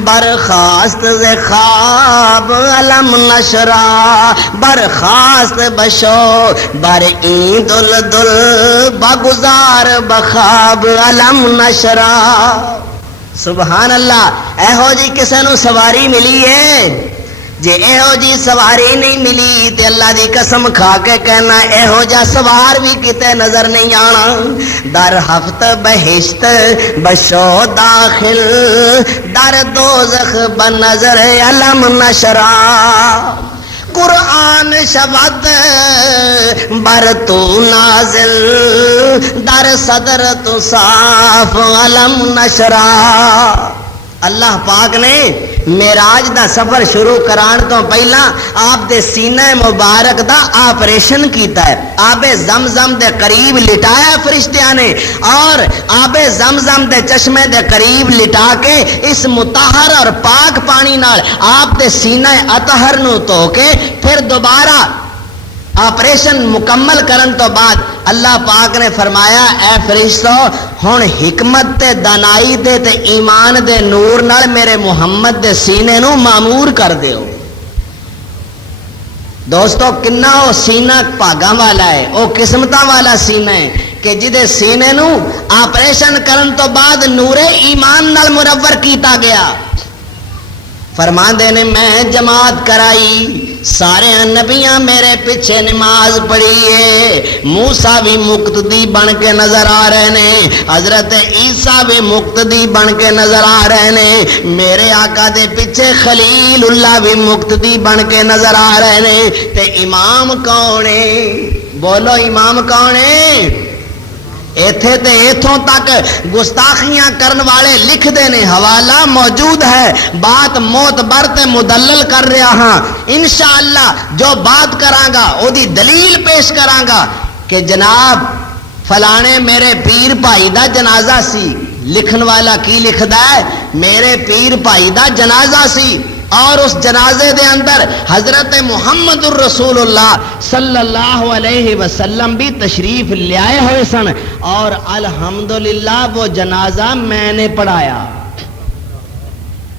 برخاست ز خواب علم نشرا برخاست بشو بر این دل دل بگزار بخواب علم نشرا سبحان اللہ ایہو جی کسے نو سواری ملی ہے جے ایہو جی سواری نہیں ملی تے اللہ دی قسم کھا کے کہنا ایہو جا سوار بھی کتے نظر نہیں آنا در ہفت بہشت بشو داخل در دوزخ بنظر علم نشرا قرآن شبد بر تو نازل در صدر تو صاف علم نشرا اللہ پاک نے معراج دا سفر شروع کران تو پہلا آپ دے سینہ مبارک دا آپریشن کیتا ہے آب زمزم دے قریب لٹایا فرشتیاں نے اور آب زمزم دے چشمے دے قریب لٹا کے اس مطہر اور پاک پانی نال آپ دے سینہ اطہر نو تو کے پھر دوبارہ آپریشن مکمل کرن تو بعد اللہ پاک نے فرمایا اے فرشتو ہن حکمت تے دانائی دے تے ایمان دے نور نال میرے محمد دے سینے نو معمور کر دیو دوستو کنا او سینہ پاگاں والا ہے او قسمتاں والا سینہ ہے کہ جدے سینے نو آپریشن کرن تو بعد نور ایمان نال منور کیتا گیا فرمان دے نے میں جماعت کرائی سارے نبیاں میرے پیچھے نماز پڑھی ہے موسیٰ بھی مقتدی بن کے نظر آ رہے نے حضرت عیسیٰ بھی مقتدی بن کے نظر آ رہے نے میرے آقا دے پیچھے خلیل اللہ بھی مقتدی بن کے نظر آ رہے نے تے امام کون ہے بولو امام کون ہے ایتھے تے ایتھوں تک گستاخیاں کرن والے لکھ دینے حوالہ موجود ہے بات معتبر تے مدلل کر رہا ہاں انشاءاللہ جو بات کرانگا او دی دلیل پیش کرانگا کہ جناب فلانے میرے پیر بھائی دا جنازہ سی لکھن والا کی لکھدا ہے میرے پیر بھائی دا جنازہ سی اور اس جنازے دے اندر حضرت محمد الرسول اللہ صلی اللہ علیہ وسلم بھی تشریف لے آئے ہوئے سن اور الحمدللہ وہ جنازہ میں نے پڑھایا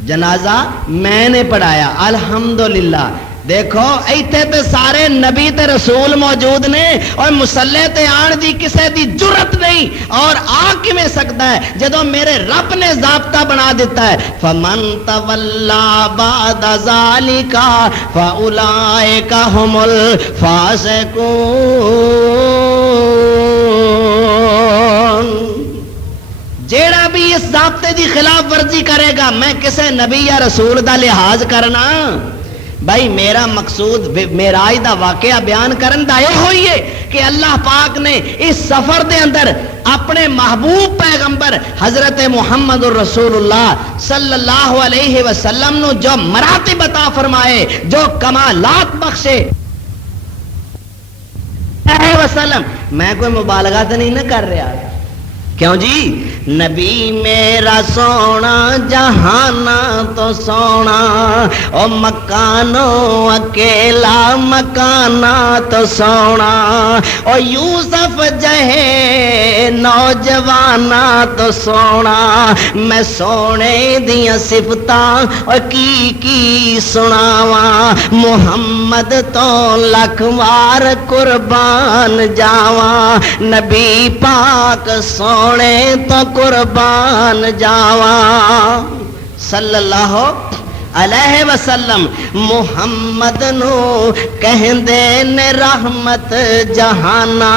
جنازہ میں نے پڑھایا الحمدللہ دیکھو ایتھے تے سارے نبی تے رسول موجود نے اور مسلح تے آن دی کسے دی جرت نہیں اور آ کی میں سکتا ہے جدو میرے رب نے ضابطہ بنا دیتا ہے فمن تولا بعد ذالک فاولئک هم الفاسقون جیڑا بھی اس ضابطے دی خلاف ورزی کرے گا میں کسے نبی یا رسول دا لحاظ کرنا بھائی میرا مقصود معراج دا واقعہ بیان کرن دا یہ ہوئی ہے کہ اللہ پاک نے اس سفر دے اندر اپنے محبوب پیغمبر حضرت محمد الرسول اللہ صلی اللہ علیہ وسلم نو جو مراتب عطا فرمائے جو کمالات بخشے وسلم میں کوئی مبالغہ تو نہیں نہ کر رہا کیوں جی نبی میرا سونا جہانا تو سونا او مکانو اکیلا مکانا تو سونا او یوسف جہے نوجوانا تو سونا میں سونے دیاں صفتاں او کی سناواں محمد تو لکھ وار قربان جاواں نبی پاک سونے تو قربان جاواں صلی اللہ علیہ وسلم محمد نو کہندے نے رحمت جہانا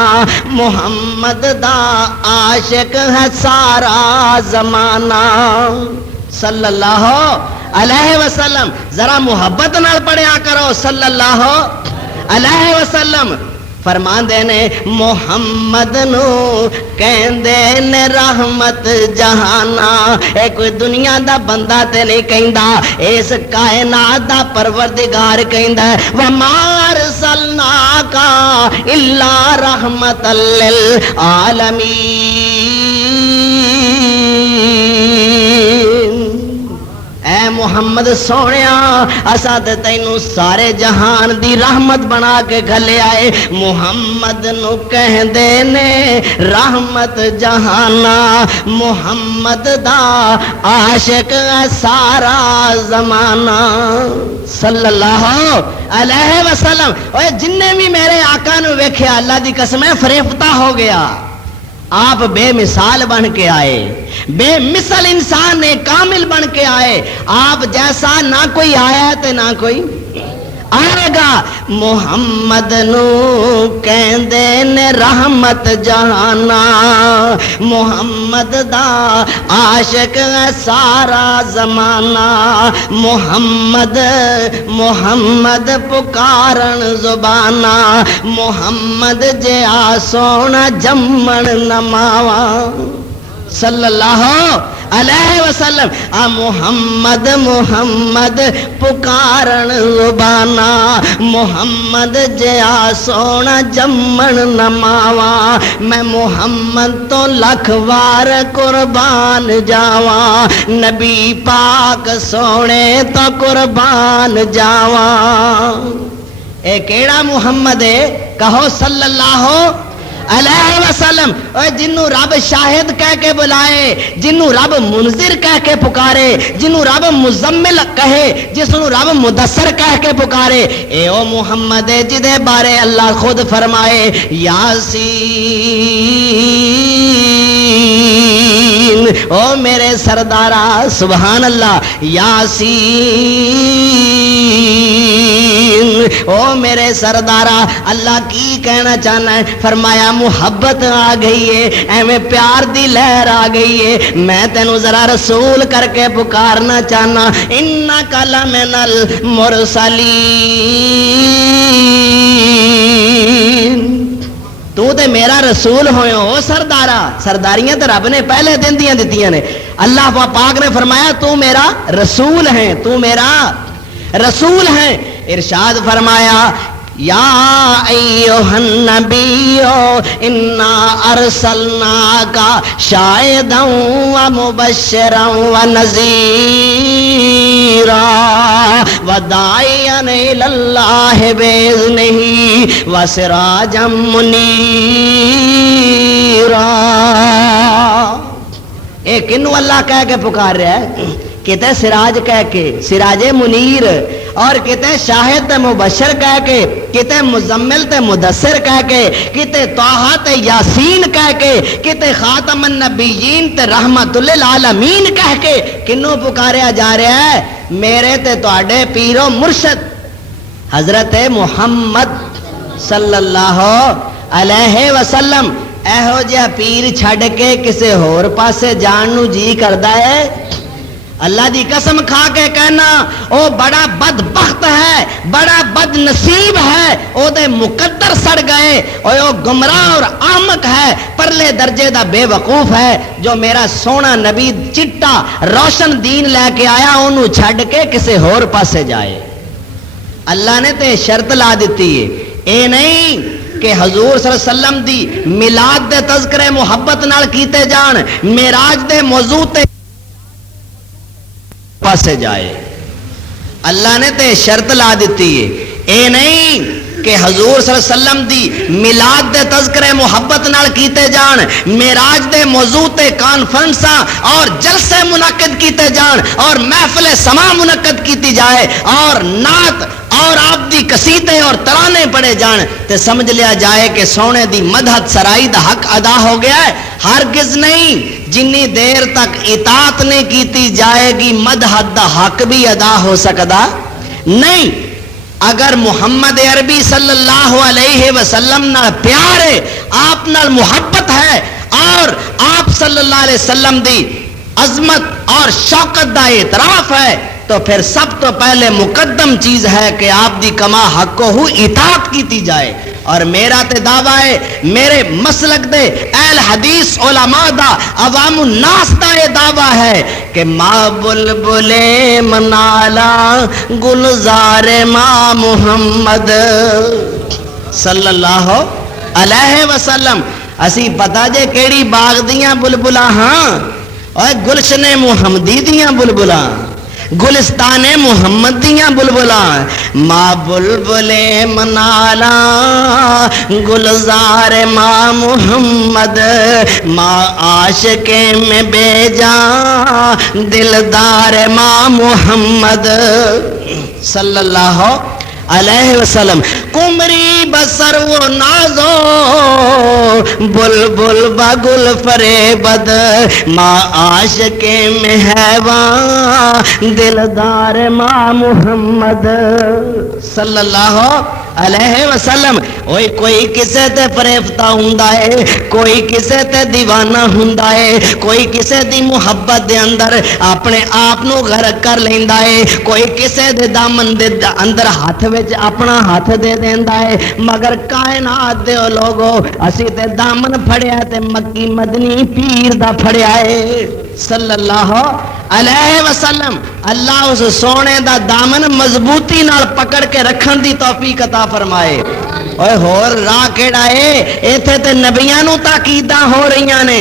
محمد دا عاشق ہے سارا زمانہ صلی اللہ علیہ وسلم ذرا محبت نال پڑھیا کرو صلی اللہ علیہ وسلم فرماندے نے محمد نو کہندے نے رحمت جہانا اے کوئی دنیا دا بندہ تے نہیں کہندا اس کائنات دا پروردگار کہندا ہے وما ارسلناک الا رحمت للعالمین اے محمد سونیا اساں تے تینوں سارے جہان دی رحمت بنا کے گھلے آئے محمد نو کہندے نے رحمت جہانا محمد دا عاشق ہے سارا زمانہ صلی اللہ علیہ وسلم اوے جن نے بھی میرے آقا نو ویکھیا اللہ دی قسم ہے فریفتہ ہو گیا آپ بے مثال بن کے آئے بے مثل انسان نے کامل بن کے آئے آپ جیسا نہ کوئی آیا تے نہ کوئی آئے گا محمد نو کہندے نے رحمت جہانا محمد دا عاشق ہے سارا زمانہ محمد محمد پکارن زبانہ محمد جیا سونا جمن نماوا صلی اللہ علیہ وسلم محمد محمد پکارن زبانہ محمد جیا سونا جمن نماوا میں محمد تو لکھ وار قربان جاواں نبی پاک سونے تو قربان جاواں اے کیڑا محمد ہے کہو صلی اللہ علیہ وسلم جنوں رب شاہد کہہ کے بلائے جنوں رب منذر کہہ کے پکارے جنوں رب مزمل کہے جسنوں رب مدثر کہہ کے پکارے اے او محمد جدے بارے اللہ خود فرمائے یاسین او میرے سردارا سبحان اللہ یاسین او میرے سردارا اللہ کی کہنا چاہنا ہے فرمایا محبت آ گئی ہے ایویں پیار دی لہر آ گئی ہے میں تینوں ذرا رسول کر کے پکارنا چاہنا انک لمن المرسلین تو تے میرا رسول ہوئے ہو سردارا سرداریاں تے رب نے پہلے دن دیاں دتیاں نے اللہ پاک نے فرمایا تو میرا رسول ہے تو میرا رسول ہے ارشاد فرمایا یا ایھا النبی انا ارسلناک شاہدا ومبشرا ونذیرا وداعیا الی اللہ باذنہ وسراجا منیرا اے کنو اللہ کہہ کے پکار رہا ہے کہتے سراج کہہ کے سراج منیر اور کہتے شاہد تے مبشر کہہ کے کہتے مزمل تے مدثر کہہ کے کہتے طٰہٰ تے یاسین کہہ کے کہتے خاتم النبیین تے رحمت للعالمین کہہ کے کنوں پکاریا جا رہا ہے میرے تے تواڈے پیر و مرشد حضرت محمد صلی اللہ علیہ وسلم ایہو جہا پیر چھڈ کے کسے ہور پاسے جان نو جی کردا ہے اللہ دی قسم کھا کے کہنا او بڑا بدبخت ہے بڑا بد نصیب ہے او دے مقدر سڑ گئے او گمراہ اور احمق ہے پرلے درجے دا بے وقوف ہے جو میرا سونا نبی چٹا روشن دین لے کے آیا انہوں چھڈ کے کسے ہور پاسے جائے اللہ نے تے شرط لا دیتی ہے اے نہیں کہ حضور صلی اللہ علیہ وسلم دی میلاد دے تذکرے محبت نال کیتے جان معراج دے موضوع تے پاسے جائے اللہ نے تے شرط لا دیتی ہے اے نہیں کہ حضور صلی اللہ علیہ وسلم دی میلاد دے تذکرے محبت نال کیتے جان معراج دے موضوع تے کانفرنساں اور جلسے منعقد کیتے جان اور محفل سما منعقد کیتی جائے اور نعت اور آپ دی قصیدے اور ترانے پڑھے جان تے سمجھ لیا جائے کہ سونے دی مدحت سرائی دا حق ادا ہو گیا ہے؟ ہرگز نہیں. جنی دیر تک اطاعت نہیں کیتی جائے گی مدحت دا حق بھی ادا ہو سکدا نہیں. اگر محمد عربی صلی اللہ علیہ وسلم نال پیار ہے، آپ نال محبت ہے اور آپ صلی اللہ علیہ وسلم دی عظمت اور شوکت دا اعتراف ہے، تو پھر سب تو پہلے مقدم چیز ہے کہ آپ دی کما حق ہو اطاعت کیتی جائے. اور میرا تے دعویٰ ہے، میرے مسلک دے اہل حدیث علماء دا عوام الناس دا یہ دعویٰ ہے کہ ما بلبل منالا گلزار ما محمد صلی اللہ علیہ وسلم. اسی پتا جے کیڑی باغ دیاں بلبلاں ہاں، اور گلشن محمدی دیاں بلبلاں، گلستان محمد دیاں بلبلاں. ما بلبل منالا گلزار ما محمد، ما عاشق میں بے جان دلدار ما محمد صلی اللہ علیہ وسلم. کمری بسر و نازو بلبل بگل فریبد، ما عاشق میں حیوان دلدار ما محمد صلی اللہ علیہ وسلم. اوئے کوئی کسے تے فریفتہ ہوندا ہے، کوئی کسے تے دیوانہ ہوندا ہے، کوئی کسے دی محبت دے اندر اپنے آپ نو غرق کر لیندا ہے، کوئی کسے دے دامن دے اندر ہاتھ وچ اپنا ہاتھ دے دیندا ہے. مگر کائنات دے لوگو اسی تے دامن پھڑیا تے مکی مدنی پیر دا پھڑیا ہے صلی اللہ علیہ وسلم. اللہ اس سونے دا دامن مضبوطی نال پکڑ کے رکھن دی توفیق عطا فرمائے. اوے ہور راہ کیڑا ہے؟ ایتھے تے نبیاں نو تاکیداں ہو رہیاں نے.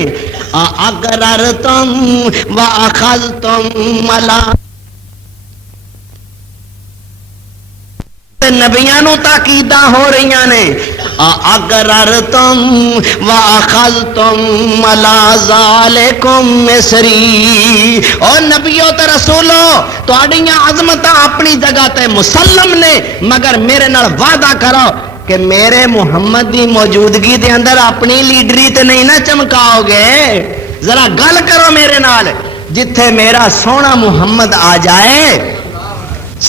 اقررتم واخذتم ملا، نبیاں نو تاکیداں ہو رہیاں نے. اقررتم واخذتم ملا ذالکم مصری. اور نبیوں تے رسولوں تہاڈیاں عظمتاں اپنی جگہ تے مسلم نے، مگر میرے نال وعدہ کرو کہ میرے محمد دی موجودگی دے اندر اپنی لیڈری تے نہیں نہ چمکاؤ گے. ذرا گل کرو میرے نال. جتھے میرا سونا محمد آ جائے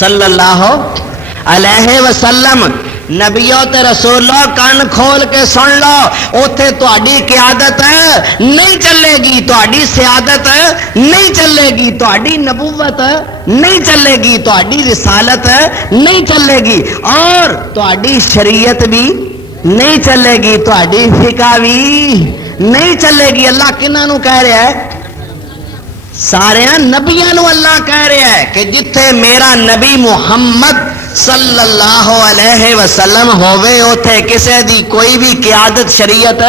صلی اللہ علیہ وسلم، نبیوں تے رسولوں کان کھول کے سن لو، اوتھے تہاڈی قیادت نہیں چلے گی، تہاڈی سیادت نہیں چلے گی، تہاڈی نبوت نہیں چلے گی، تہاڈی رسالت نہیں چلے گی، اور تہاڈی شریعت بھی نہیں چلے گی، تہاڈی فقہ بھی نہیں چلے گی. اللہ کنہاں نو کہہ رہا ہے؟ سارے نبیاں نو اللہ کہہ رہا ہے کہ جتھے میرا نبی محمد صلی اللہ علیہ وسلم ہووے اوتھے کسے دی کوئی بھی قیادت شریعت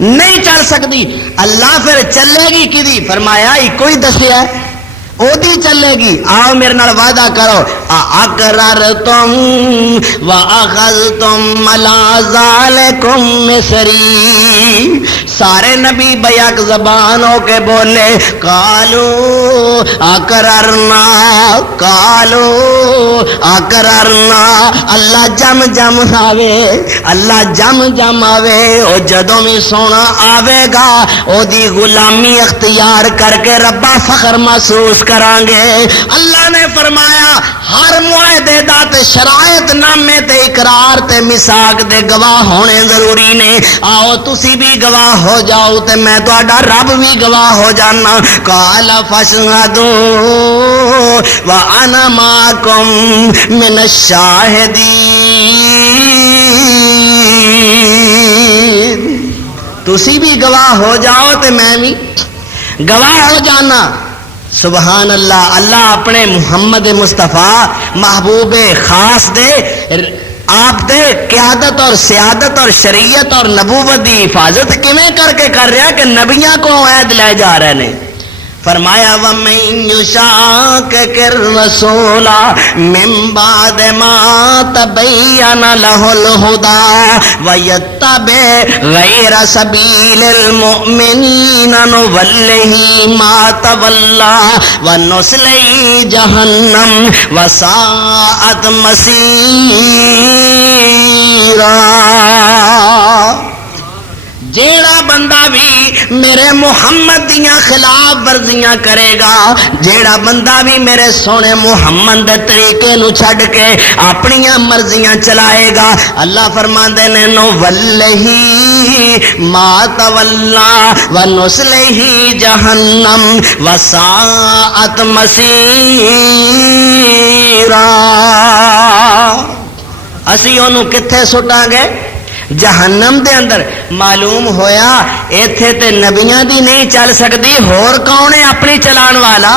نہیں چل سکتی. اللہ پھر چلے گی کدی؟ فرمایا کوئی دسیا او دی چلے گی. آؤ میرے نال وعدہ کرو. اقررتم واخذتم ملا ذالکم مصری. سارے نبی بیک زبان ہو کے بولے قالو اقررنا قالو اقررنا. اللہ جم جم آوے، اللہ جم جم آوے. او جدوں بھی سونا آوے گا او دی غلامی اختیار کر کے ربا فخر محسوس کران گے. اللہ نے فرمایا ہر معاہدے دا تے شرائط نامے تے اقرار تے میثاق دے گواہ ہونے ضروری نے. آؤ تسی بھی گواہ ہو جاؤ تے میں تہاڈا رب بھی گواہ ہو جانا. قال فاشهدوا وانا معكم من الشاهدين. تسی بھی گواہ ہو جاؤ تے میں بھی گواہ ہو جانا. سبحان اللہ. اللہ اپنے محمد مصطفیٰ محبوب خاص دے آپ دے قیادت اور سیادت اور شریعت اور نبوت دی حفاظت کیویں کر کے کر رہا کہ نبیاں کو عہد لے جا رہے نے. فرمایا وَمَن يُشَاقِقِ الرَّسُولَ مِن بَعْدِ مَا تَبَيَّنَ لَهُ الْهُدَىٰ وَيَتَّبِعْ غَيْرَ سَبِيلِ الْمُؤْمِنِينَ نُوَلِّهِ مَا تَوَلَّىٰ وَنُصْلِهِ جَهَنَّمَ وَسَاءَتْ مَصِيرًا۔ جیڑا بندہ بھی میرے محمد دیاں خلاف ورزیاں کرے گا، جیڑا بندہ بھی میرے سونے محمد دے طریقے نو چھڈ کے اپنیاں مرضیاں چلائے گا، اللہ فرماندے نے نو ولہی ما تولا ونصلہ جہنم وساءت مصیرا۔ اسی اونوں کتھے سٹاں گے؟ جہنم دے اندر۔ معلوم ہویا ایتھے تے نبیاں دی نہیں چل سکتی، ہور کون ہے اپنی چلان والا؟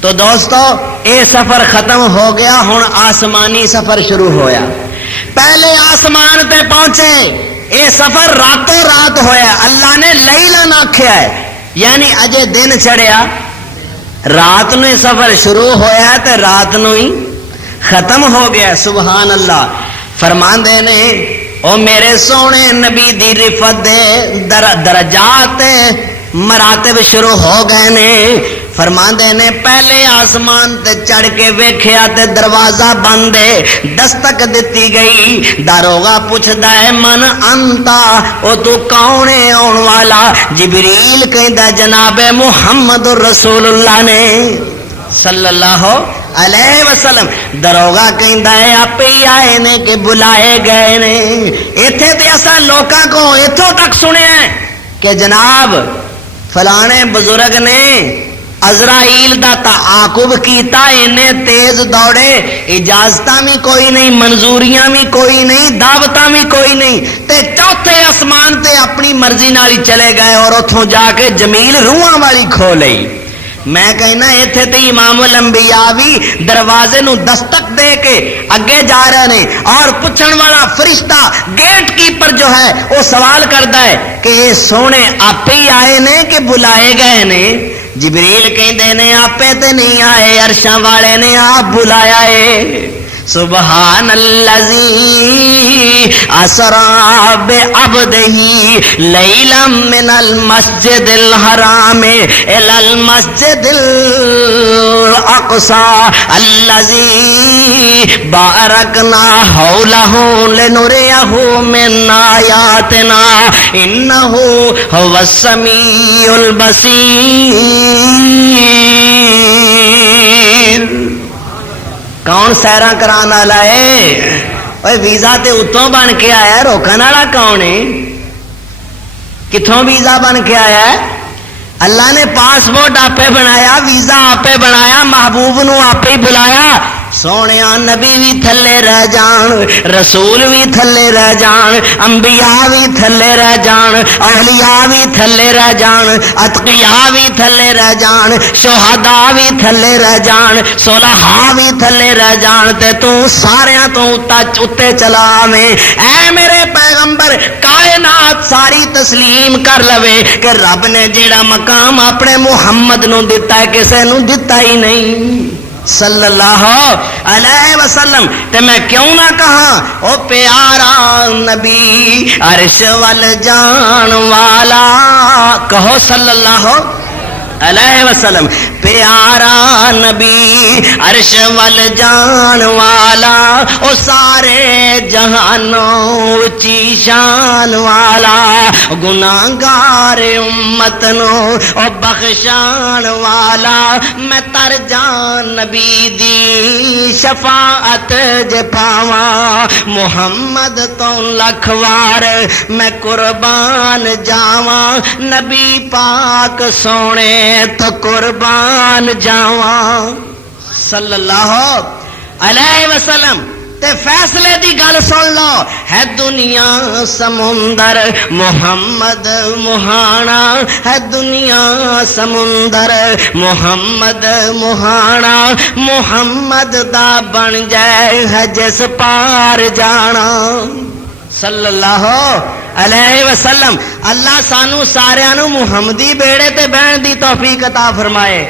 تو دوستو اے سفر ختم ہو گیا، ہن آسمانی سفر شروع ہویا۔ پہلے آسمان تے پہنچے، اے سفر راتوں رات ہویا، اللہ نے لیلن آکھیا ہے، یعنی اجے دن چڑھیا، رات نو ہی سفر شروع ہویا تے رات نو ہی ختم ہو گیا۔ سبحان اللہ۔ فرماندے نے او میرے سونے نبی دی رفت دے درجات مراتب شروع ہو گئے نے۔ فرماندے نے پہلے آسمان تے چڑھ کے ویکھیا تے دروازہ بند ہے، دستک دتی گئی، داروغہ پوچھدا ہے من انتا، او تو کون ہے آن والا؟ جبریل کہندا جناب محمد رسول اللہ نے صلی اللہ علیہ وسلم۔ دروغہ کہندا ہے آپ ہی آئے نے کہ بلائے گئے نے؟ ایتھے تے اساں لوکاں کو ایتھوں تک سنیا ہے کہ جناب فلانے بزرگ نے عزرائیل دا تعاقب کیتا، اینے تیز دوڑے، اجازتاں بھی کوئی نہیں، منظوریاں بھی کوئی نہیں، دعوتاں بھی کوئی نہیں، تے چوتھے آسمان تے اپنی مرضی نال ہی چلے گئے اور اتھوں جا کے جمیل روحاں والی کھو لئی۔ میں کہنا ایتھے تے امام الانبیاء بھی دروازے نو دستک دے کے اگے جا رہے ہیں، اور پوچھن والا فرشتہ گیٹ کیپر جو ہے وہ سوال کرتا ہے کہ یہ سونے آپ ہی آئے نے کہ بلائے گئے نے؟ جبریل کہندے نے آپے تے نہیں آئے، عرشاں والے نے آپ بلایا ہے۔ سبحان الذی اسرا بعبدہ لیلا من المسجد الحرام الی المسجد الاقصی الذی بارکنا حولہ لنریہ من آیاتنا انہ هو السمیع البصیر۔ کون سیرا کران والا ہے؟ اوے ویزا تے اتوں بن کے آیا، روکن والا کون ہے؟ کتھوں ویزا بن کے آیا ہے؟ اللہ نے پاسپورٹ آپے بنایا، ویزا آپے بنایا، محبوب نو آپے ہی بلایا۔ سونے نبی بھی تھلے رہ جان، رسول بھی تھلے رہ جان، انبیاء بھی تھلے رہ جان، اولیاء بھی تھلے رہ جان، اتقیاء بھی تھلے رہ جان، شہداء بھی تھلے رہ جان، صلحاء بھی تھلے رہ جان، تے تو ساریاں تو اتے چلا میں۔ اے میرے پیغمبر، کائنات ساری تسلیم کر لوے کہ رب نے جیڑا مقام اپنے محمد نو دتا ہے کسے نو دتا ہی نہیں صلی اللہ علیہ وسلم۔ تے میں کیوں نہ کہاں او پیارا نبی عرش وال جان والا، کہو صلی اللہ علیہ وسلم۔ پیارا نبی عرش وال جان والا، او سارے جہانوں اچھی شان والا، گناہگار امت نو او بخشان والا۔ میں تر جان نبی دی شفاعت جے پاواں، محمد تو لکھ وار میں قربان جاواں، نبی پاک سونے تو قربان جاواں صلی اللہ علیہ وسلم۔ تے فیصلے دی گل سن لو، ہے دنیا سمندر محمد مہانا، ہے دنیا سمندر محمد مہانا، محمد دا بن جائے ہے جس پار جانا صلی اللہ علیہ وسلم. اللہ سانو سارے محمدی بیڑے تے بہن دی توفیق عطا فرمائے.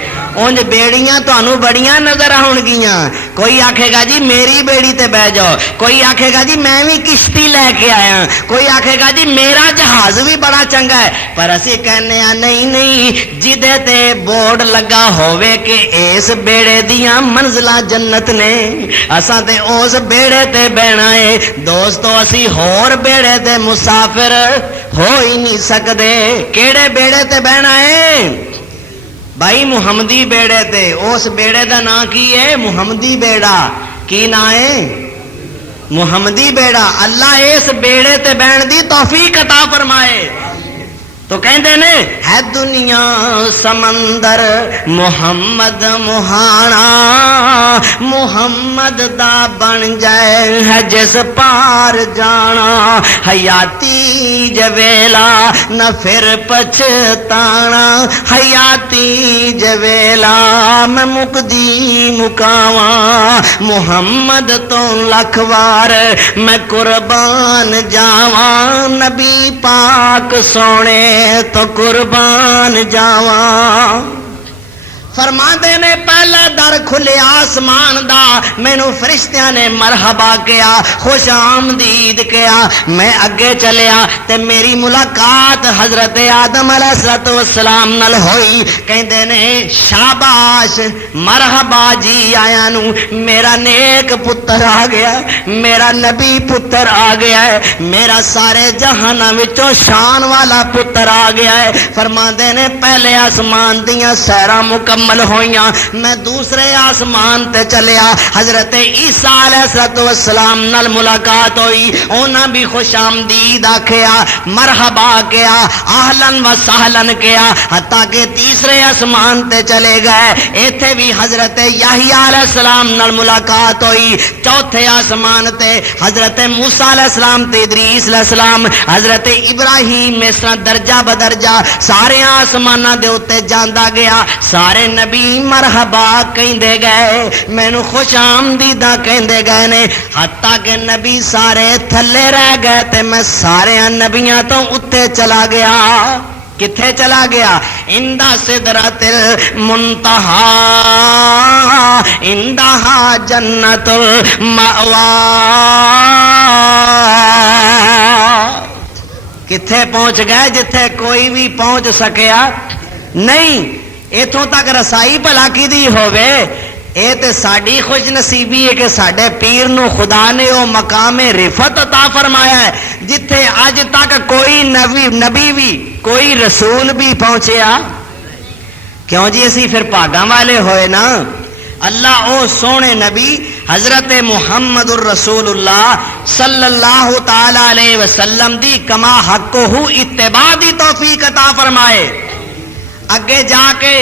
انج بیڑیاں تانوں بڑیاں نظر آن گیاں. کوئی آکھے گا جی میری بیڑی تے بہ جاؤ, کوئی آکھے گا جی میں بھی کشتی لے کے آیا, کوئی آکھے گا جی میرا جہاز بھی بڑا چنگا ہے. پر اسی کہنے نہیں جدے تے بورڈ لگا ہووے کہ اس بیڑے دیاں منزلاں جنت نے, اساں تے اس بیڑے تے بہنا ہے. دوستو اسی ہور بیڑے تے مسافر ہو ہی نہیں سکدے. کیڑے بیڑے تے بہنا ہے بھائی؟ محمدی بیڑے تے. اس بیڑے دا نام کی ہے؟ محمدی بیڑا. کی نام ہے؟ محمدی بیڑا. اللہ اس بیڑے تے بہن دی توفیق عطا فرمائے. تو کہندے نے ہے دنیا سمندر محمد مہانا, محمد دا بن جائے ہے جس پار جانا. حیاتی جویلا نہ پھر پچھتانا, حیاتی جویلا میں مکدی مکاواں. محمد تو لکھ وار میں قربان جاواں, نبی پاک سونے تو قربان جاواں. فرماندے نے پہلا در کھلے آسمان دا, مینوں فرشتیاں نے مرحبا کیا, خوش آمدید کیا. میں اگے چلیا تے میری ملاقات حضرت آدم علیہ السلام نال ہوئی. کہندے نے شاباش مرحبا جی آیا نو, میرا نیک پتر آ گیا, میرا نبی پتر آ گیا ہے, میرا سارے جہاناں وچوں شان والا پتر آ گیا ہے. فرماندے نے پہلے آسمان دیاں سیراں مکمل ہوئیاں, میں دوسرے آسمان تے چلیا. حضرت عیسیٰ علیہ السلام نال ملاقات ہوئی, انہاں بھی خوش آمدید آکھیا, مرحبا کیا, اہلن و سہلن کیا. حتیٰ کہ تیسرے آسمان تے چلے گئے, ایتھے بھی حضرت یحییٰ علیہ السلام نال ملاقات ہوئی. چوتھے آسمان تے حضرت موسیٰ علیہ السلام تے ادریس علیہ السلام, حضرت ابراہیم اس طرح درجہ بدرجہ سارے آسماناں دے اوتے جاندا گیا. سارے نبی مرحبا کہندے گئے, مینوں خوش آمدیداں کہندے گئے نے. حتیٰ کہ نبی سارے تھلے رہ گئے تے میں سارے نبیاں تو اتے چلا گیا. کتھے چلا گیا؟ اندہ سدرۃ المنتہا اندہا جنت المأوا. کتھے پہنچ گئے؟ جتھے کوئی بھی پہنچ سکیا نہیں. اتوں تک رسائی بھلا کی دی ہووے, اے تے ساڈی خوش نصیبی ہے کہ ساڈے پیر نو خدا نے او مقام رفعت عطا فرمایا ہے جتھے اج تک کوئی نبی بھی کوئی رسول بھی پہنچیا. کیوں جی؟ اسی پھر پاگاں والے ہوئے نا. اللہ او سونے نبی حضرت محمد الرسول اللہ صلی اللہ تعالی علیہ وسلم دی کما حقہ اتباع دی توفیق عطا فرمائے. اگے جا کے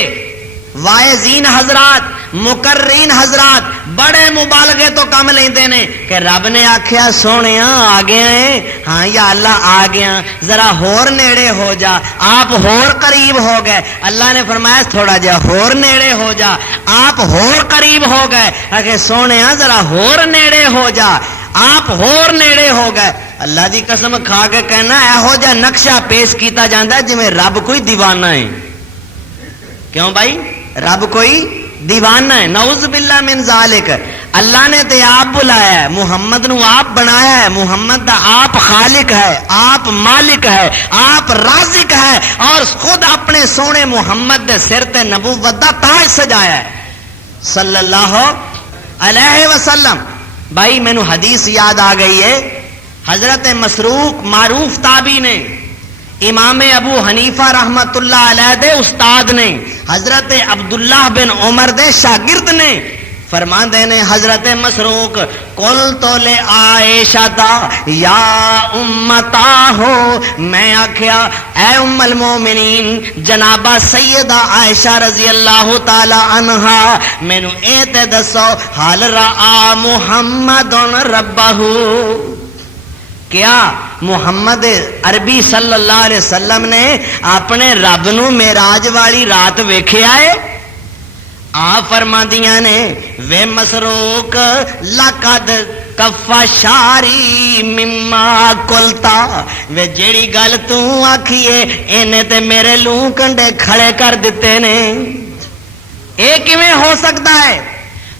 واعظین حضرات مقررین حضرات بڑے مبالغے تو کم لیندے نے کہ رب نے آکھیا سونیا آ گیا ہے, ہاں یا اللہ آ گیا, ذرا ہور نیڑے ہو جا. آپ ہور قریب ہو گئے. اللہ نے فرمایا تھوڑا جا ہور نیڑے ہو جا. آپ ہور قریب ہو گئے, کہ سونیا ذرا ہور نیڑے ہو جا. آپ ہور نیڑے ہو گئے. اللہ دی قسم کھا کے کہنا ایہو جا نقشہ پیش کیتا جاندا ہے جویں رب کوئی دیوانہ ہے. کیوں بھائی؟ رب کوئی دیوانہ ہے. نعوذ باللہ من ذالک. اللہ نے تے آپ بلایا ہے, محمد نو آپ بنایا ہے, محمد دا آپ خالق ہے, آپ مالک ہے, آپ رازق ہے, اور خود اپنے سونے محمد دے سر تے نبوت دا تاج سجایا ہے صلی اللہ علیہ وسلم. بھائی مینو حدیث یاد آ گئی ہے. حضرت مسروق معروف تابعی نے, امام ابو حنیفہ رحمت اللہ علیہ دے استاد نے, حضرت عبداللہ بن عمر دے شاگرد نے. فرماندے نے حضرت مسروق قلت لعائشہ یا امتا ہو, میں آکھیا اے ام المومنین جنابہ سیدہ عائشہ رضی اللہ تعالی عنہا, مینو اے تے دسو حال رعا محمد ربہ, کیا محمد عربی صلی اللہ علیہ وسلم نے اپنے رب نو معراج والی رات ویکھیا ہے؟ آپ فرماندیاں نے وے مسروق لقد کفا شاری مما کلتا وے جیڑی گل تو آکھیے اینے تے میرے لوں کنڈے کھڑے کر دیتے نے اے کیویں ہو سکتا ہے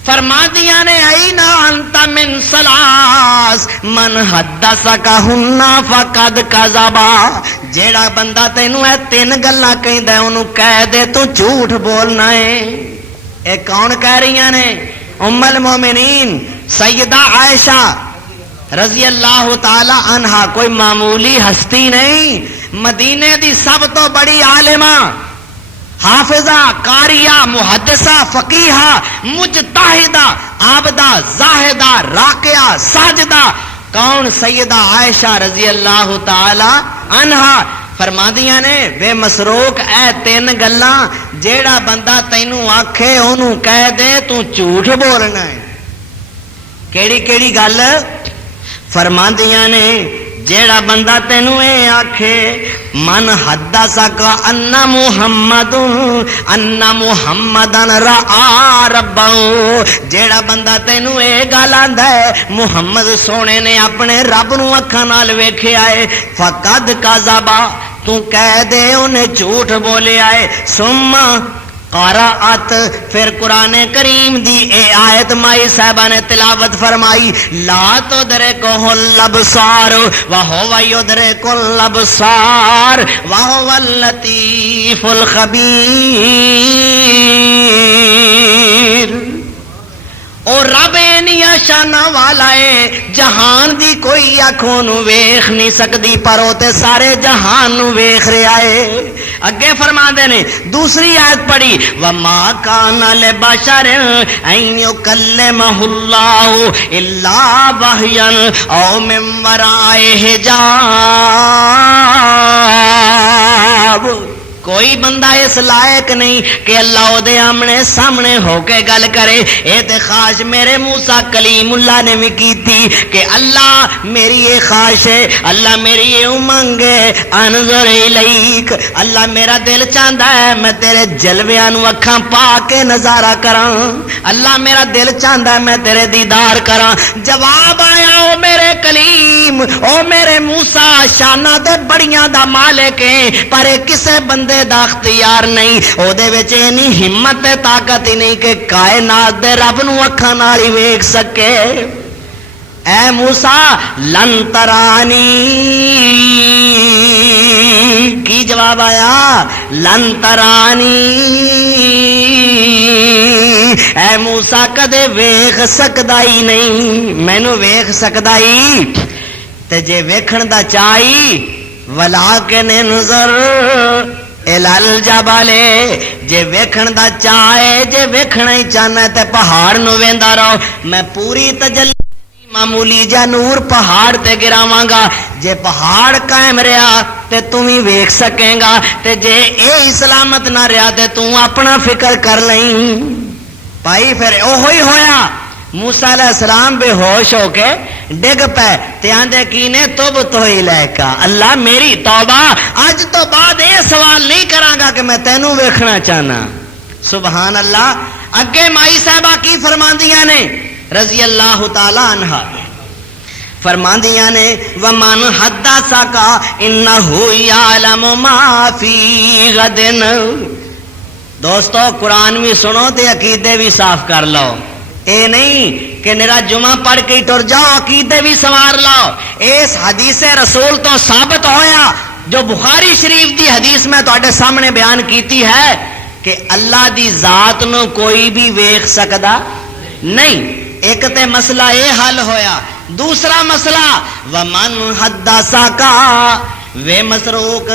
فرما دیا نے اینا انت من سلاس من حدثک ہننا فقد کذبا جیڑا بندہ تینوں اے 3 گلاں کہندا ہے اونوں کہہ دے تو جھوٹ بولنا ہے اے کون کہہ رہی نے ام المومنین سیدہ عائشہ رضی اللہ تعالی عنہا کوئی معمولی ہستی نہیں مدینے دی سب تو بڑی عالمہ حافظہ قاریہ محدثہ فقیہہ مجتہدہ عابدہ زاہدہ راکعہ ساجدہ کون سیدہ عائشہ رضی اللہ تعالی عنہا فرمادیاں نے وے مسروق اے 3 گلاں جیڑا بندہ تینوں آکھے اونوں کہہ دے تو جھوٹ بولنا ہے کیڑی کیڑی گل فرمادیاں نے جیڑا بندہ تینوں اے آکھے من حدثک ان محمدن رآ ربہ جیڑا بندہ تینوں اے گل آندا ہے محمد سونے نے اپنے رب نو اکھاں نال ویکھیا اے فقد کذبا تو کہہ دے انہیں جھوٹ بولیا ہے ثم قرأت پھر قرآن کریم دی اے آیت مائی صاحبہ نے تلاوت فرمائی لا تدرکہ الابصار وہو یدرک الابصار وہو اللطیف الخبیر اور رب اینیا شانہ والا ہے جہان دی کوئی اکھوں نو ویکھ نہیں سکدی پر او تے سارے جہان نو ویکھ رہا ہے اگے فرماندے نے دوسری آیت پڑھی وما کان لبشر ان یکلمہ اللہ الا وحیا او من وراء حجاب کوئی بندہ اس لائق نہیں کہ اللہ دے آمنے سامنے ہو کے گل کرے اے تے خواہش میرے موسیٰ کلیم اللہ نے بھی کی تھی کہ اللہ میری یہ خواہش ہے اللہ میری یہ امنگ ہے انظر الیک اللہ میرا دل چاہتا ہے میں تیرے جلویاں نو اکھاں پا کے نظارہ کراں اللہ میرا دل چاہتا ہے میں تیرے دیدار کراں جواب آیا او میرے کلیم او میرے موسیٰ شانہ دے بڑیاں دا مالک ہیں پر کسے بندے دا اختیار نہیں او دے وچ اینی ہمت تے طاقت ہی نہیں کہ کائنات دے رب نو اکھاں نال ہی ویکھ سکے اے موسیٰ لن ترانی کی جواب آیا لن ترانی اے موسیٰ کدے ویکھ سکدا ہی نہیں مینوں ویکھ سکدا ہی تے جے ویکھن دا چاہی ولیکن انظر الال جبالے جے ویکھن دا چاہے جے ویکھنا ہی چاہنا تے پہاڑ نو ویندا رہو میں پوری تجلی معمولی جا نور پہاڑ تے گراواں گا جے پہاڑ قائم رہا تے تم ہی ویکھ سکیں گا تے جے اے سلامت نہ رہا تے تم اپنا فکر کر لیں بھائی پھر اوہی ہویا موسیٰ علیہ السلام بے ہوش ہو کے ڈگ پے تے آندے کینے توب تو الیکا اللہ میری توبہ آج تو بعد یہ سوال نہیں کراں گا کہ میں تینوں ویکھنا چاہنا سبحان اللہ اگے مائی صاحبہ کی فرماندیاں نے رضی اللہ تعالی عنہ فرماندیاں نے ومن حدثک انہ یعلم ما فی غد دوستو قرآن بھی سنو تے عقیدے بھی صاف کر لو اے نہیں کہ میرا جمعہ پڑھ کے ٹر جاؤ عقیدے بھی سوار لاؤ اس حدیث رسول تو ثابت ہویا جو بخاری شریف دی حدیث میں تواڈے سامنے بیان کیتی ہے کہ اللہ دی ذات نو کوئی بھی ویکھ سکدا نہیں ایک تے مسئلہ اے حل ہویا دوسرا مسئلہ ومن حدثک وے مسروق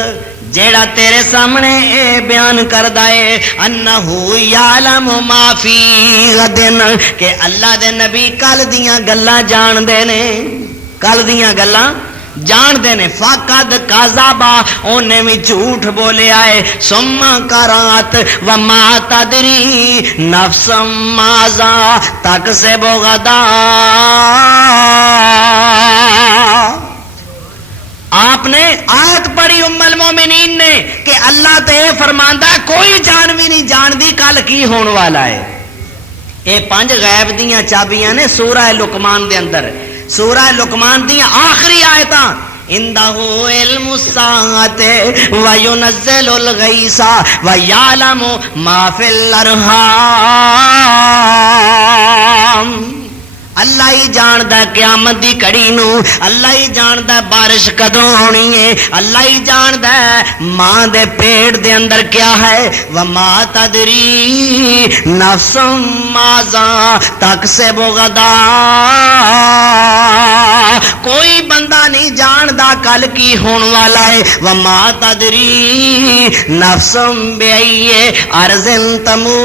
جیڑا تیرے سامنے اے بیان کردا اے انہو یعلم ما فی غدن کہ اللہ دے نبی کل دیاں گلاں جان دے نے کل دیاں گلاں جان دے نے فقد کذبا اونے بھی جھوٹ بولیا ہے ثم قرات وما تدری نفس ماذا تکسب غدا آپ نے آیت پڑھی ام المومنین نے کہ اللہ تے فرماندا کوئی جان بھی نہیں جان دی کل کی ہون والا ہے اے 5 غیب دیاں چابیاں نے سورہ لقمان دے اندر سورہ لقمان دی آخری آیتاں اندہ علم الساعۃ وینزل الغیث ویعلم ما فی الارحام. اللہ ہی جاندا قیامت دی کڑی نو، اللہ ہی جاندا بارش کدوں ہونی ہے، اللہ ہی جاندا ماں دے پیٹ دے اندر کیا ہے. وما تدری نفس ماذا تکسب غدا. کوئی بندہ نہیں جاندا کل کی ہون والا ہے. وما تدری نفس بأی ارض تموت.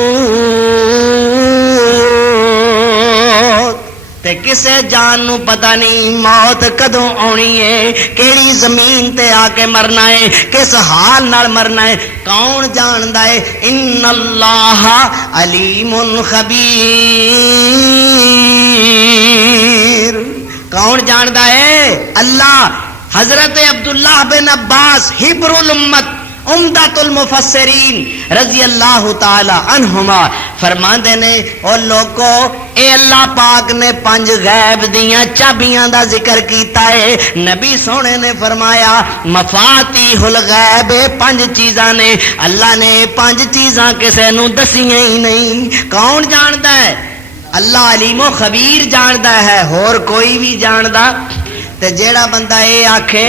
تے کسے جان نو پتہ نہیں موت کدوں آنی ہے، کیڑی زمین تے آ کے مرنا ہے، کس حال نال مرنا ہے، کون جاندا ہے. ان اللہ علیم خبیر. کون جاندا ہے؟ اللہ. حضرت عبداللہ بن عباس حبر الامت عمدۃ المفسرین رضی اللہ تعالی عنہما فرماندے نے او لوگو اے اللہ پاک نے 5 غیب دیاں چابیاں دا ذکر کیتا ہے. نبی سونے نے فرمایا مفاتیح الغیب 5 چیزاں نے. اللہ نے 5 چیزاں کسے نو دسیاں ہی نہیں. کون جاندا ہے؟ اللہ علیم و خبیر جاندا ہے، اور کوئی بھی جاندا. تے جیڑا بندہ اے آکھے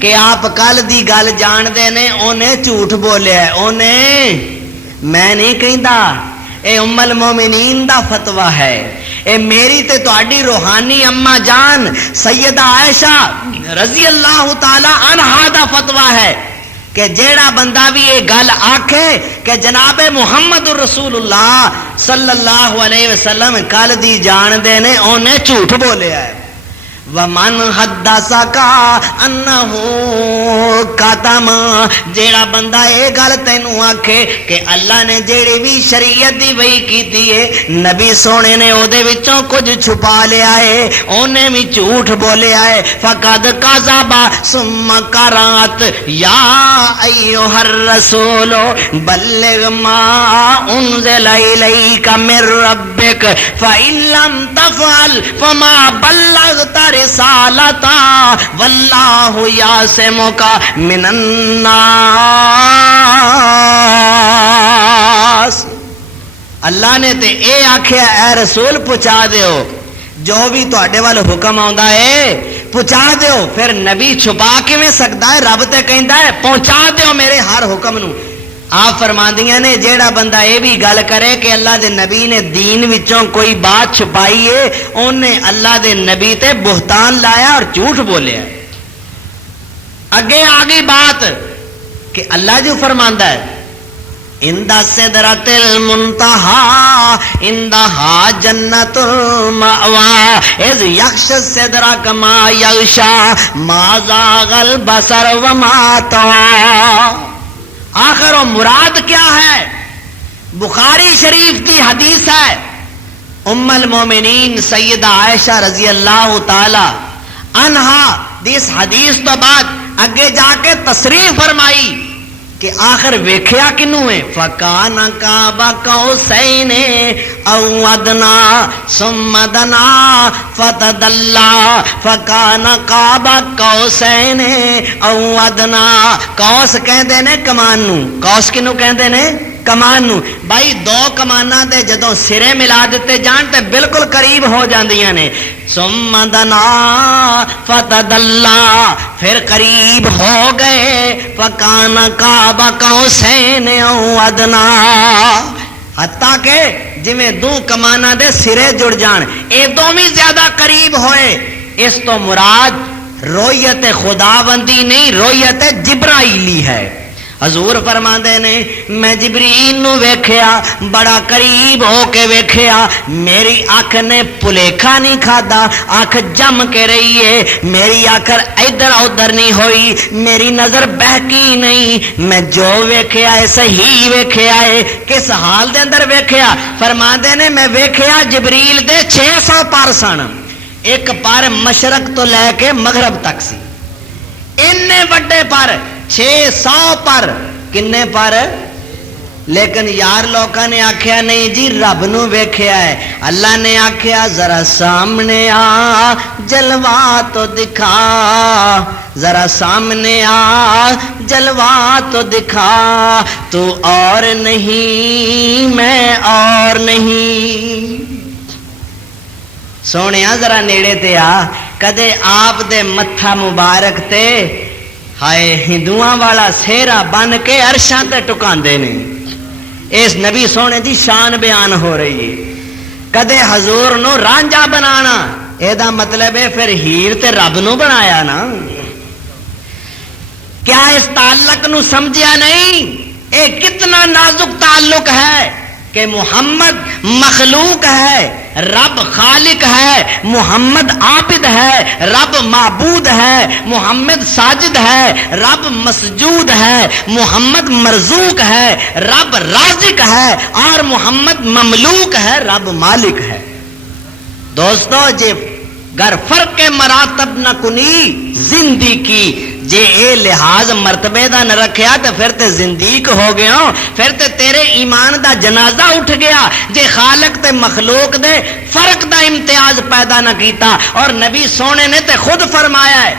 کہ آپ کل دی گل جاندے نے اونے جھوٹ بولیا ہے. اونے میں نہیں کہندا، اے ام المومنین دا فتویٰ ہے، اے میری تے تہاڈی روحانی اما جان سیدہ عائشہ رضی اللہ تعالی عنہا دا فتویٰ ہے کہ جیڑا بندہ بھی یہ گل آکھے کہ جناب محمد رسول اللہ صلی اللہ علیہ وسلم کل دی جان دے نے اونے جھوٹ بولیا ہے. ومن حدثک انہ کتم. جیڑا بندہ اے گل تینوں آکھے کہ اللہ نے جیڑی بھی شریعت دی وحی کیتی ہے نبی سونے نے او دے وچوں کچھ چھپا لیا ہے، اونے بھی جھوٹ بولیا ہے. فقد کذب ثم قرات یا ایھا الرسول بلغ ما انزل الیک من ربک فإن لم تفعل فما بلغت رسالتا واللہ یعصمک من الناس. اللہ نے تے اے آکھیا اے رسول پہنچا دیو جو بھی تواڈے وال حکم آوندا ہے پہنچا دیو. پھر نبی چھپا کیویں سکدا ہے؟ رب تے کہندا ہے پہنچا دیو میرے ہر حکم نو. آپ فرماندیاں نے جیڑا بندہ یہ بھی گل کرے کہ اللہ دے نبی نے دین وچوں کوئی بات چھپائی ہے انہیں اللہ دے نبی تے بہتان لایا اور جھوٹ بولیا. اگے آگئی بات کہ اللہ جو فرماندا ہے اندہ سدرۃ المنتہا اندہا جنت المأوی اذ یغش السدرۃ ما یغشا ما زاغ البصر وما طغی. آخر و مراد کیا ہے؟ بخاری شریف کی حدیث ہے. ام المومنین سیدہ عائشہ رضی اللہ تعالی عنہا اس حدیث تو بعد اگے جا کے تصریح فرمائی کہ آخر ویکھیا کنوں ہے؟ فکان قاب قوسین او ادنا ثم دنا فتدلا. فکان قاب قوسین او ادنا. قوس کہندے نے کمان نو. قوس کنوں کہندے نے؟ کمان نو. بھائی 2 کماناں دے جدوں سرے ملا دیتے جان تے بالکل قریب ہو جاندیاں نے. ثم دنا فتدلا. پھر قریب ہو گئے. فکان قاب قوسین او ادنا. حتیٰ کہ جویں 2 کماناں دے سرے جڑ جان اے دوویں زیادہ قریب ہوئے. اس تو مراد رویت خداوندی نہیں، رویت جبرائیلی ہے. حضور فرماندے نے میں جبریل نو ویکھیا، بڑا قریب ہو کے ویکھیا، میری اکھ نے پلیکھا نہیں کھادا، اکھ جم کے رہی ہے، میری اکھ ادھر ادھر نہیں ہوئی، میری نظر بہکی نہیں. میں جو ویکھیا ہے صحیح ویکھیا ہے. کس حال دے اندر ویکھیا؟ فرماندے نے میں ویکھیا جبریل دے 600 پر سن. ایک پر مشرق تو لے کے مغرب تک سی. انے بڑے پر 600 پر. کنے پر؟ لیکن یار لوکاں نے آکھیا نہیں جی رب نو ویکھیا ہے. اللہ نے آکھیا ذرا سامنے آ جلوہ تو دکھا, ذرا سامنے آ جلوہ تو دکھا, تو اور نہیں میں اور نہیں. سونیا ذرا نیڑے تے آ, کدے آپ دے متھا مبارک تے ہائے ہندوؤں والا سہرا بن کے عرشاں تے ٹکاندے نے. اس نبی سونے دی شان بیان ہو رہی ہے. کدے حضور نو رانجھا بنانا اے دا مطلب ہے پھر ہیر تے رب نو بنایا نا. کیا اس تعلق نو سمجھیا نہیں؟ اے کتنا نازک تعلق ہے کہ محمد مخلوق ہے, رب خالق ہے, محمد عابد ہے, رب معبود ہے, محمد ساجد ہے, رب مسجود ہے, محمد مرزوق ہے, رب رازق ہے, اور محمد مملوک ہے, رب مالک ہے. دوستو جے گر فرق مراتب نہ کنی زندگی جے اے لحاظ مرتبے دا نہ رکھیا تو پھر تے زندیق ہو گیا, پھر تے تیرے ایمان دا جنازہ اٹھ گیا جے خالق تے مخلوق دے فرق دا امتیاز پیدا نہ کیتا. اور نبی سونے نے تے خود فرمایا ہے,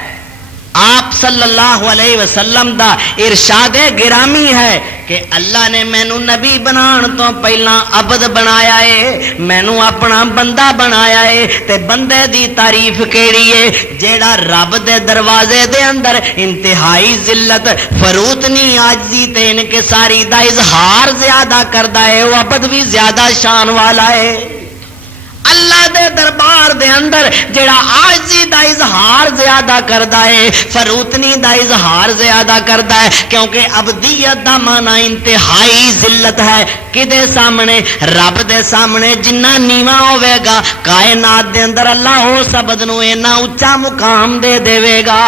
آپ صلی اللہ علیہ وسلم دا ارشاد گرامی ہے کہ اللہ نے مینو نبی بنان تو پہلا عبد بنایا ہے, مینو اپنا بندہ بنایا ہے. تے بندے دی تعریف کیڑی ہے؟ جیڑا رب دے دروازے دے اندر انتہائی ذلت فروتنی عاجزی تے انکساری دا اظہار زیادہ کردا ہے, وہ عبد بھی زیادہ شان والا ہے. اللہ دے دربار دے اندر جڑا عاجزی دا اظہار زیادہ کردا ہے, فروتنی دا اظہار زیادہ کردا ہے, کیونکہ عبدیت دا معنی انتہائی ذلت ہے. کدے سامنے؟ رب دے سامنے. جنہ نیواں ہوے گا کائنات دے اندر اللہ اس عبد نو اینا اونچا مقام دے دے گا.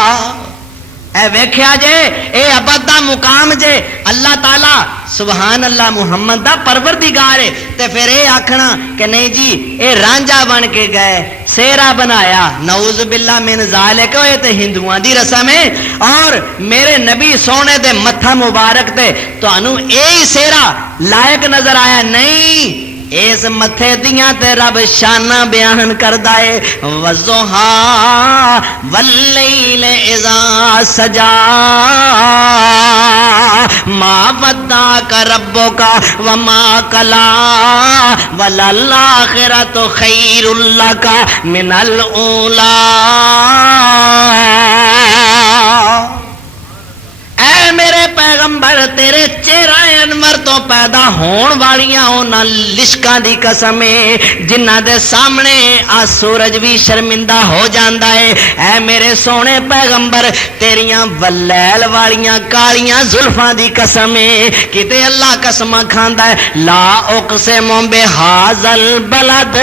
اے ویکھیا جے اے عبد دا مقام جے, اللہ تعالی سبحان اللہ محمد دا پروردگار ہے, تے پھر اے آکھنا کہ نہیں جی اے رانجھا بن کے گئے, سہرا بنایا, نعوذ باللہ من ذالک, اے تے ہندوؤں دی رسم ہے. اور میرے نبی سونے دے متھا مبارک تے تانوں اے سہرا لائق نظر آیا نہیں؟ اس متھے دیاں تے رب شانہ بیان کردا ہے, وضحا واللیل اذا سجا ما ودعک ربک وما کلا وللآخرۃ خیر لک من الاولی. اے میرے پیغمبر تیرے چہرہ انور تو پیدا ہون والیاں انہاں لشکاں دی قسم ہے جنہ دے سامنے آ سورج بھی شرمندہ ہو جاندا ہے. اے میرے سونے پیغمبر تیریاں ولیل والیاں کالیاں زلفاں دی قسم ہے, کتے اللہ قسماں کھاندا ہے, لا اقسم بہذا البلد.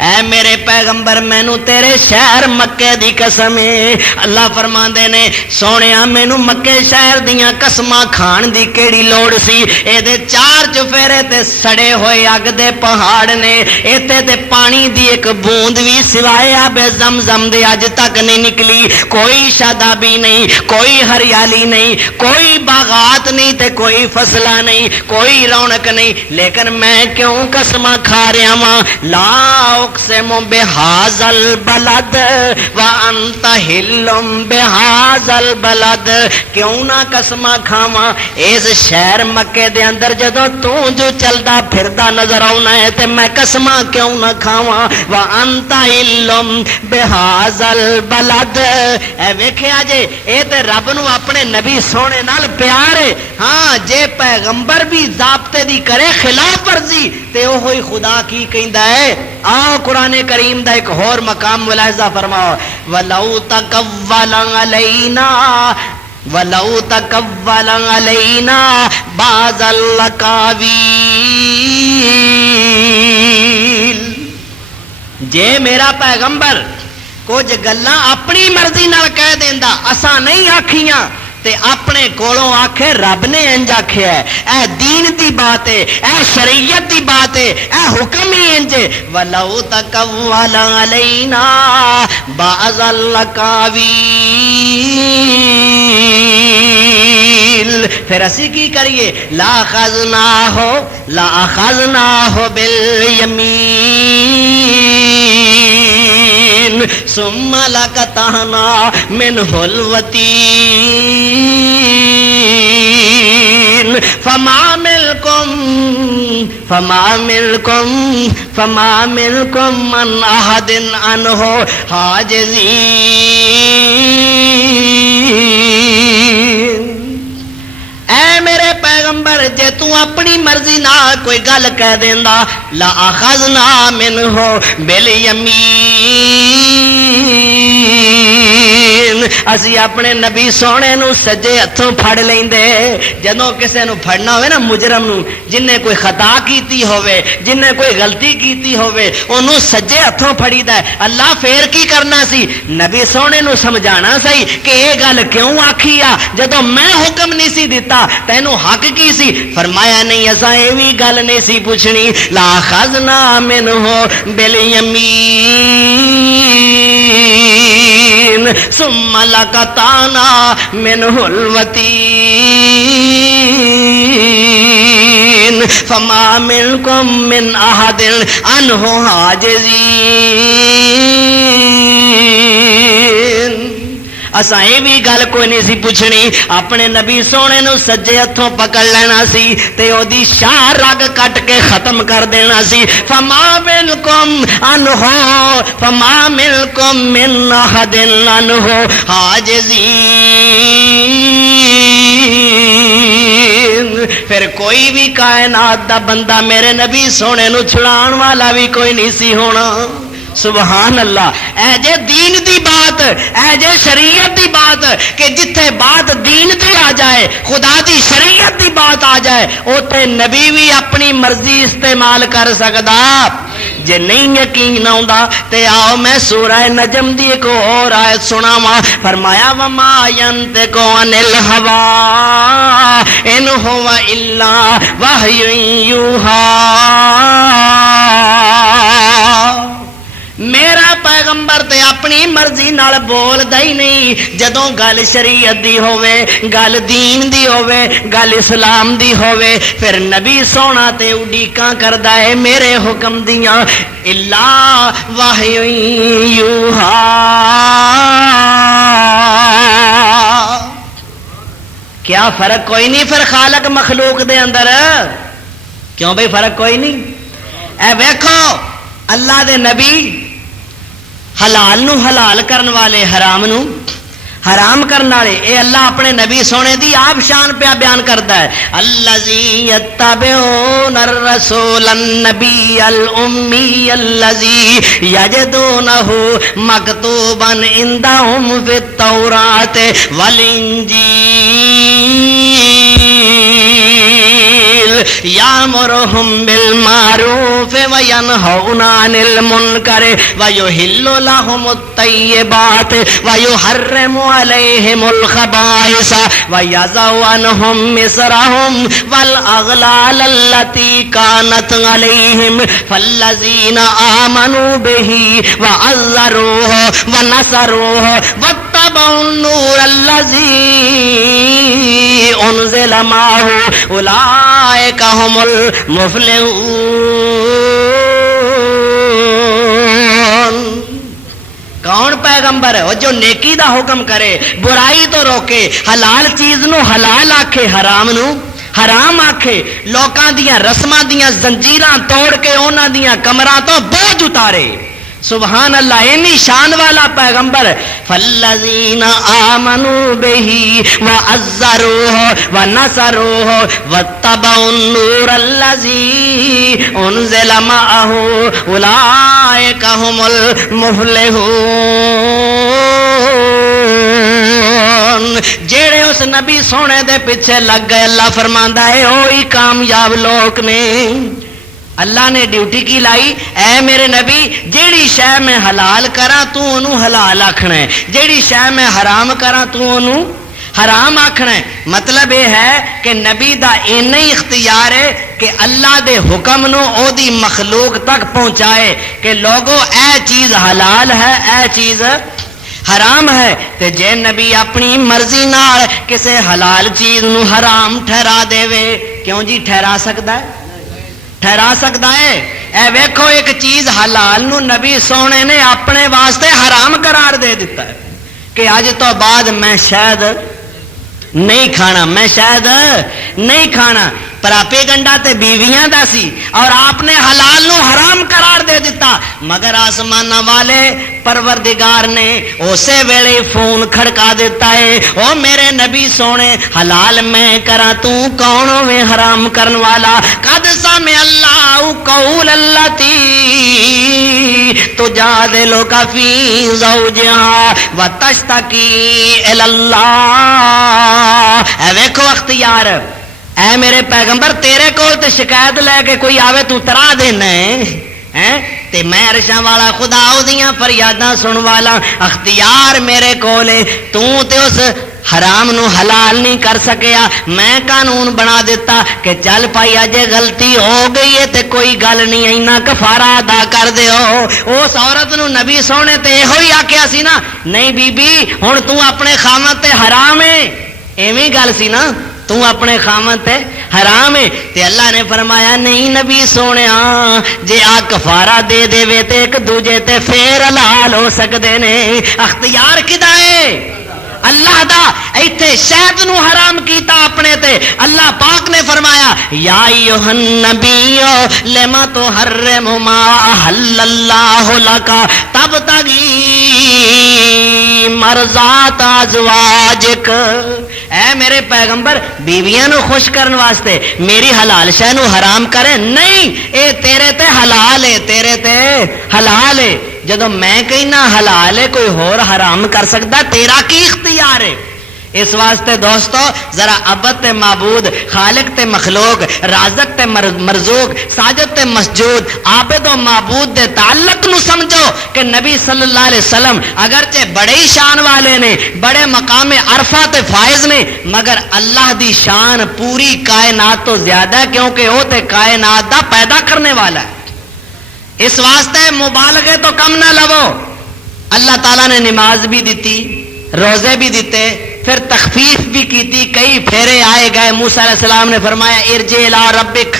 اے میرے پیغمبر مینوں تیرے شہر مکے دی قسم ہے. اللہ فرماندے نے سونیا مینوں مکے شہر دیاں قسماں کھان دی کیڑی لوڑ سی؟ اے دے چار چفیرے تے سڑے ہوئے اگ دے پہاڑ نے, ایتے تے پانی دی ایک بوند بھی سوائے آب زمزم دے اج تک نہیں نکلی. کوئی شادابی نہیں, کوئی ہریالی نہیں, کوئی باغات نہیں تے کوئی فصلہ نہیں, کوئی رونق نہیں. لیکن میں کیوں قسماں کھا رہا ہاں؟ لا اقسم بہذا البلد وانت حل بہذا البلد. کیوں نہ قسماں کھاواں اس شہر مکے دے اندر جدو تو جو چلدا پھردا نظر آنا ہے تے میں قسماں کیوں نہ کھاواں؟ وانت حل بہذا البلد. اے ویکھیا جے اے تے رب نو اپنے نبی سونے نال پیار ہے. ہاں جے پیغمبر بھی ضابطے دی کرے خلاف ورزی تے اوہی خدا کی کہندا ہے. آؤ قرآن کریم دا ایک اور مقام ملاحظہ فرماؤ, ولو تقول علینا وَلَوْ تَقَوَّلَ عَلَيْنَا بَعْضَ الْأَقَاوِيلِ. جے میرا پیغمبر کچھ گلاں اپنی مرضی نال کہہ دیندا, اساں نہیں آکھیاں, تے اپنے کولوں آکھے رب نے انج آکھیا ہے, اے دین دی بات ہے, اے شریعت دی بات ہے, اے حکم ہی انج. وَلَوْ تَقَوَّلَ عَلَيْنَا بَعْضَ الْأَقَاوِيلِ. پھر اسی کی کریے لا اخذناہ بالیمین ثم لقطعنا منہ الوتین فما منکم من احد عنہ حاجزین۔ اے میرے پیغمبر جے تو اپنی مرضی نہ کوئی گل کہہ دیندا لا اخذنا منہ بالیمین، اسی اپنے نبی سونے نو سجے ہتھوں پھڑ لیندے۔ جدوں کسے نو پھڑنا ہوئے نا مجرم نو، جن نے کوئی خطا کیتی ہوئے، جن نے کوئی غلطی کیتی ہوئے، انہوں سجے ہتھوں پھڑی دا ہے۔ اللہ پھر کی کرنا سی؟ نبی سونے نو سمجھانا سی کہ یہ گل کیوں آکھی آ، جدوں میں حکم نہیں سی دیتا تینوں حق کی سی؟ فرمایا نہیں اساں ایویں گل نہیں سی پوچھنی، لا خزنا منہ بالیمین ثم لقطعنا منہ الوتین فما منکم من احد عنہ حاجزین۔ اساں یہ بھی گل کوئی نہیں سی پوچھنی، اپنے نبی سونے نو سجے ہتھوں پکڑ لینا سی تے او دی شاہ رگ کٹ کے ختم کر دینا سی۔ فما منکم من احد عنہ حاجزین۔ پھر کوئی بھی کائنات دا بندہ میرے نبی سونے نو چھڑان والا بھی کوئی نہیں سی ہونا۔ سبحان اللہ۔ اے جے دین دی بات، اے جے شریعت دی بات، کہ جتھے بات دین دی آ جائے، خدا دی شریعت دی بات آ جائے، اوتے نبی بھی اپنی مرضی استعمال کر سکدا۔ جے نہیں یقین آؤندا تے آؤ میں سورہ نجم دی ایک اور آیت سناواں۔ فرمایا وما ینطق عن الہوی ان هو الا وحی یوحی۔ میرا پیغمبر تے اپنی مرضی نال بولدا ہی نہیں۔ جدوں گل شریعت دی ہووے، گل دین دی ہووے، گل اسلام دی ہووے، پھر نبی سونا تے اڈیکاں کردا ہے میرے حکم دیاں، الا وحی یوحی۔ کیا فرق کوئی نہیں پھر خالق مخلوق دے اندر؟ کیوں بھئی فرق کوئی نہیں؟ اے ویکھو اللہ دے نبی حلال نو حلال کرن والے، حرام نو حرام کرن والے، اے اللہ اپنے نبی سونے دی آپ شان پہ بیان کرتا ہے۔ الذی یتبعون الرسول النبی الامی الذی یجدونہ مکتوبا عندہم فی التوراۃ والانجیل یامرہم بالمعروف وینہون عن المنکر ویحل لہم الطیبات ویحرم علیہم الخبائث ویضع عنہم مصرہم والاغلال التی کانت علیہم فالذین آمنوا بہ وعزروہ ونصروہ واتبعوا النور الذی انزل معہ اولئک هم المفلحون۔ کون پیغمبر ہے؟ وہ جو نیکی دا حکم کرے، برائی تو روکے، حلال چیز نو حلال آکھے، حرام نو حرام آکھے، لوکاں دیاں رسماں دیاں زنجیراں توڑ کے انہاں دیاں کمراں تو بوجھ اتارے۔ سبحان اللہ، انی شان والا پیغمبر۔ فالذین آمنوا بہ وعزروہ ونصروہ واتبعوا النور الذی انزل معہ اولئک هم المفلحون۔ جیڑے اس نبی سونے دے پیچھے لگ گئے، اللہ فرماندا ہے وہی کامیاب لوگ نے۔ اللہ نے ڈیوٹی کی لائی، اے میرے نبی جیڑی شے میں حلال کراں تو انہوں حلال آکھنا ہے، جیڑی شے میں حرام کراں تو انہوں حرام آکھنا ہے۔ مطلب یہ ہے کہ نبی دا اینا ہی اختیار ہے کہ اللہ دے حکم نو او دی مخلوق تک پہنچائے کہ لوگو اے چیز حلال ہے، اے چیز حرام ہے تے جے نبی اپنی مرضی نال کسے حلال چیز نو حرام ٹھہرا دے وے، کیوں جی ٹھہرا سکتا ہے؟ ٹھہرا سکتا ہے؟ اے ویکھو ایک چیز حلال نو نبی سونے نے اپنے واسطے حرام قرار دے دیتا ہے کہ اج تو بعد میں شاید نہیں کھانا، میں شاید نہیں کھانا۔ پراپیگنڈا تے بیویاں دا سی اور آپ نے حلال نو حرام قرار دے دیتا، مگر آسمان والے پروردگار نے اسی ویلے فون کھڑکا دیتا ہے، او میرے نبی سونے حلال میں کرا تو کون ہوے حرام کرن والا؟ قد سمع اللہ قول اللتی تجادلک فی زوجہا وتشتکی الی اللہ۔ اے ویکھو اختیار، اے میرے پیغمبر تیرے کول تے شکایت لے کے کوئی آوے تو ترا دینا ہے تے میں عرشاں والا خدا اودیاں فریاداں سن والا، اختیار میرے کول ہے، تو تے اس حرام نو حلال نہیں کر سکیا، میں قانون بنا دیتا کہ چل پائی اجے غلطی ہو گئی ہے تے کوئی گل نہیں، اینا کفارہ ادا کر دیو۔ اس عورت نو نبی سونے تے ایہو ہی آکھیا سی نا، نہیں بی بی ہن تو اپنے خامد تے حرام ہے، ایویں گل سی نا، تو اپنے خامد تے حرام ہے۔ تے اللہ نے فرمایا نہیں نبی سونیا، جے آ کفارہ دے دے وے تے ایک دوجے تے پھر حلال ہو سکدے نے۔ اختیار کدا ہے؟ اللہ دا۔ ایتھے شہد نو حرام کیتا اپنے تے، اللہ پاک نے فرمایا یا ایھا النبی لما تحرم ما احل اللہ لک تبتغی مرضات ازواجک۔ اے میرے پیغمبر بیویاں نو خوش کرن واسطے میری حلال شے نو حرام کرے نہیں، اے تیرے تے حلال ہے، تیرے تے حلال ہے۔ جدو میں کہنا حلال ہے کوئی ہور حرام کر سکتا، تیرا کی اختیار ہے؟ اس واسطے دوستو ذرا عبد تے معبود، خالق تے مخلوق، رازق تے مرزوق، ساجد تے مسجود، عابد و معبود دے تعلق نو سمجھو کہ نبی صلی اللہ علیہ وسلم اگرچہ بڑے ہی شان والے نے، بڑے مقام عرفہ تے فائز نے، مگر اللہ دی شان پوری کائنات تو زیادہ ہے، کیونکہ وہ تے کائنات دا پیدا کرنے والا ہے۔ اس واسطے مبالغے تو کم نہ لو۔ اللہ تعالیٰ نے نماز بھی دیتی، روزے بھی دیتے، پھر تخفیف بھی کیتی، کئی پھیرے آئے گئے۔ موسیٰ علیہ السلام نے فرمایا ارجع الی ربک،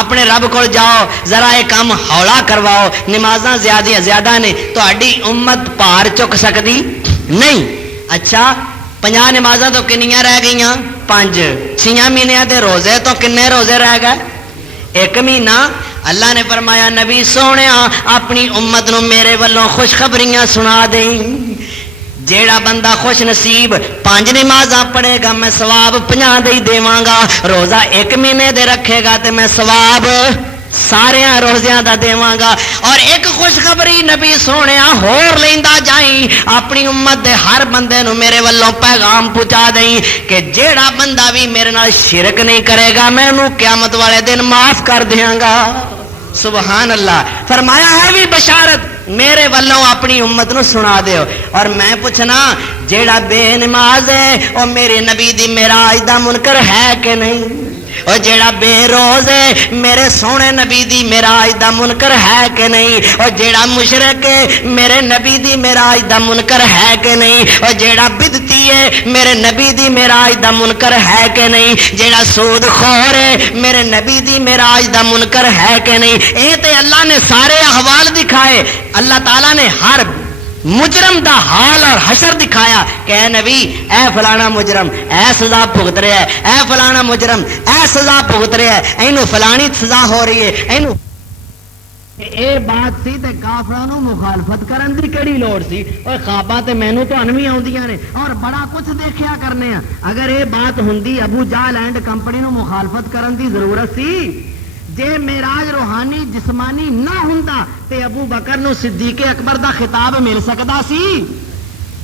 اپنے رب کو جاؤ، ذرا یہ کام ہولا کرواؤ، نمازاں زیادہ نے، تہاڈی امت پار چک سکتی نہیں۔ اچھا 50 نمازاں تو کنیاں رہ گئیاں؟ 5۔ 6 مہینیاں دے روزے تو کنے روزے رہ گئے؟ 1 مہینہ۔ اللہ نے فرمایا نبی سونیا اپنی امت نو میرے والوں خوشخبریاں سنا دیں، جیڑا بندہ خوش نصیب 5 نمازاں پڑھے گا میں ثواب 50 دے دیواں گا، روزہ 1 مہینے دے رکھے گا تے میں ثواب سارے روزیاں دا دیواں گا۔ اور ایک خوشخبری نبی سونیا ہور لیندا جائیں، اپنی امت دے ہر بندے نو میرے والوں پیغام پہنچا دیں کہ جیڑا بندہ بھی میرے نال شرک نہیں کرے گا میں انہوں قیامت والے دن معاف کر دیاں گا۔ سبحان اللہ۔ فرمایا ہے بھی بشارت میرے والوں اپنی امت نو سنا دیو۔ اور میں پوچھنا جیڑا بے نماز ہے او میرے نبی دی معراج دا منکر ہے کہ نہیں؟ اور جیڑا بے روز ہے میرے سونے نبی دی معراج دا منکر ہے کہ نہیں؟ اور جیڑا مشرک ہے میرے نبی دی معراج دا منکر ہے کہ نہیں؟ اور جیڑا بدعتی ہے میرے نبی دی معراج دا منکر ہے کہ نہیں؟ جیڑا سود خور ہے میرے نبی دی معراج دا منکر ہے کہ نہیں؟ اے تے اللہ نے سارے احوال دکھائے، اللہ تعالیٰ نے ہر مجرم دا حال اور حشر دکھایا کہ اے نبی اے فلانا مجرم اے سزا بھگت رہا ہے، اے فلانا مجرم اے سزا بھگت رہا ہے، اینو فلانی سزا ہو رہی ہے، اینو اے بات سی تے کافراں نو مخالفت کرن دی کیڑی لوڑ سی؟ اوے خواباں تے مینوں تانوں وی آوندیاں نے اور بڑا کچھ دیکھیا کرنے ہیں۔ اگر اے بات ہوندی ابو جہل اینڈ کمپنی نو مخالفت کرن دی ضرورت سی؟ جے معراج روحانی جسمانی نہ ہوندا تے ابو بکر نو صدیق اکبر دا خطاب مل سکدا سی؟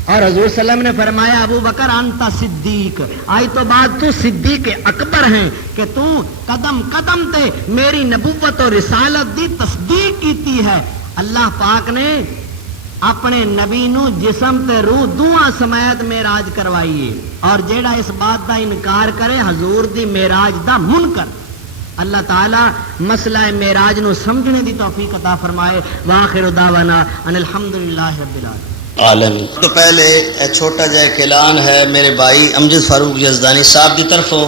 اور حضور صلی اللہ علیہ وسلم نے فرمایا ابو بکر انت صدیق، آج تو بعد تو صدیق اکبر ہیں کہ تو قدم قدم تے میری نبوت اور رسالت دی تصدیق کیتی ہے۔ اللہ پاک نے اپنے نبی نو جسم تے روح دونوں سمیت معراج کروائی ہے، اور جیڑا اس بات دا انکار کرے حضور دی معراج دا منکر۔ اللہ تعالیٰ مسئلہ معراج نو سمجھنے دی توفیق عطا فرمائے۔ وآخر دعوانا ان الحمدللہ رب العالمین۔ العالمین۔ تو پہلے چھوٹا جا ایک اعلان ہے میرے بھائی امجد فاروق یزدانی صاحب کی طرفوں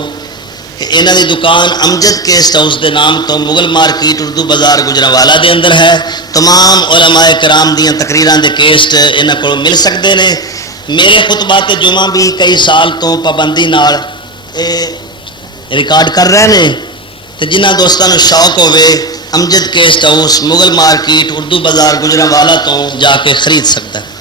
کہ انہاں دی دکان امجد کیسٹ ہاؤس دے نام تو مغل مارکیٹ اردو بازار گجرانوالا دے اندر ہے۔ تمام علماء کرام دیاں تقریراں دے کیسٹ انہاں کول مل سکتے نے۔ میرے خطبات جمعہ بھی کئی سال تو پابندی نال ریکارڈ کر رہے ہیں، تو جنہ دوستوں کو شوق ہوئے Amjad cassette house Mughal market Urdu Bazaar Gujranwala تو جا کے خرید سکتا ہے۔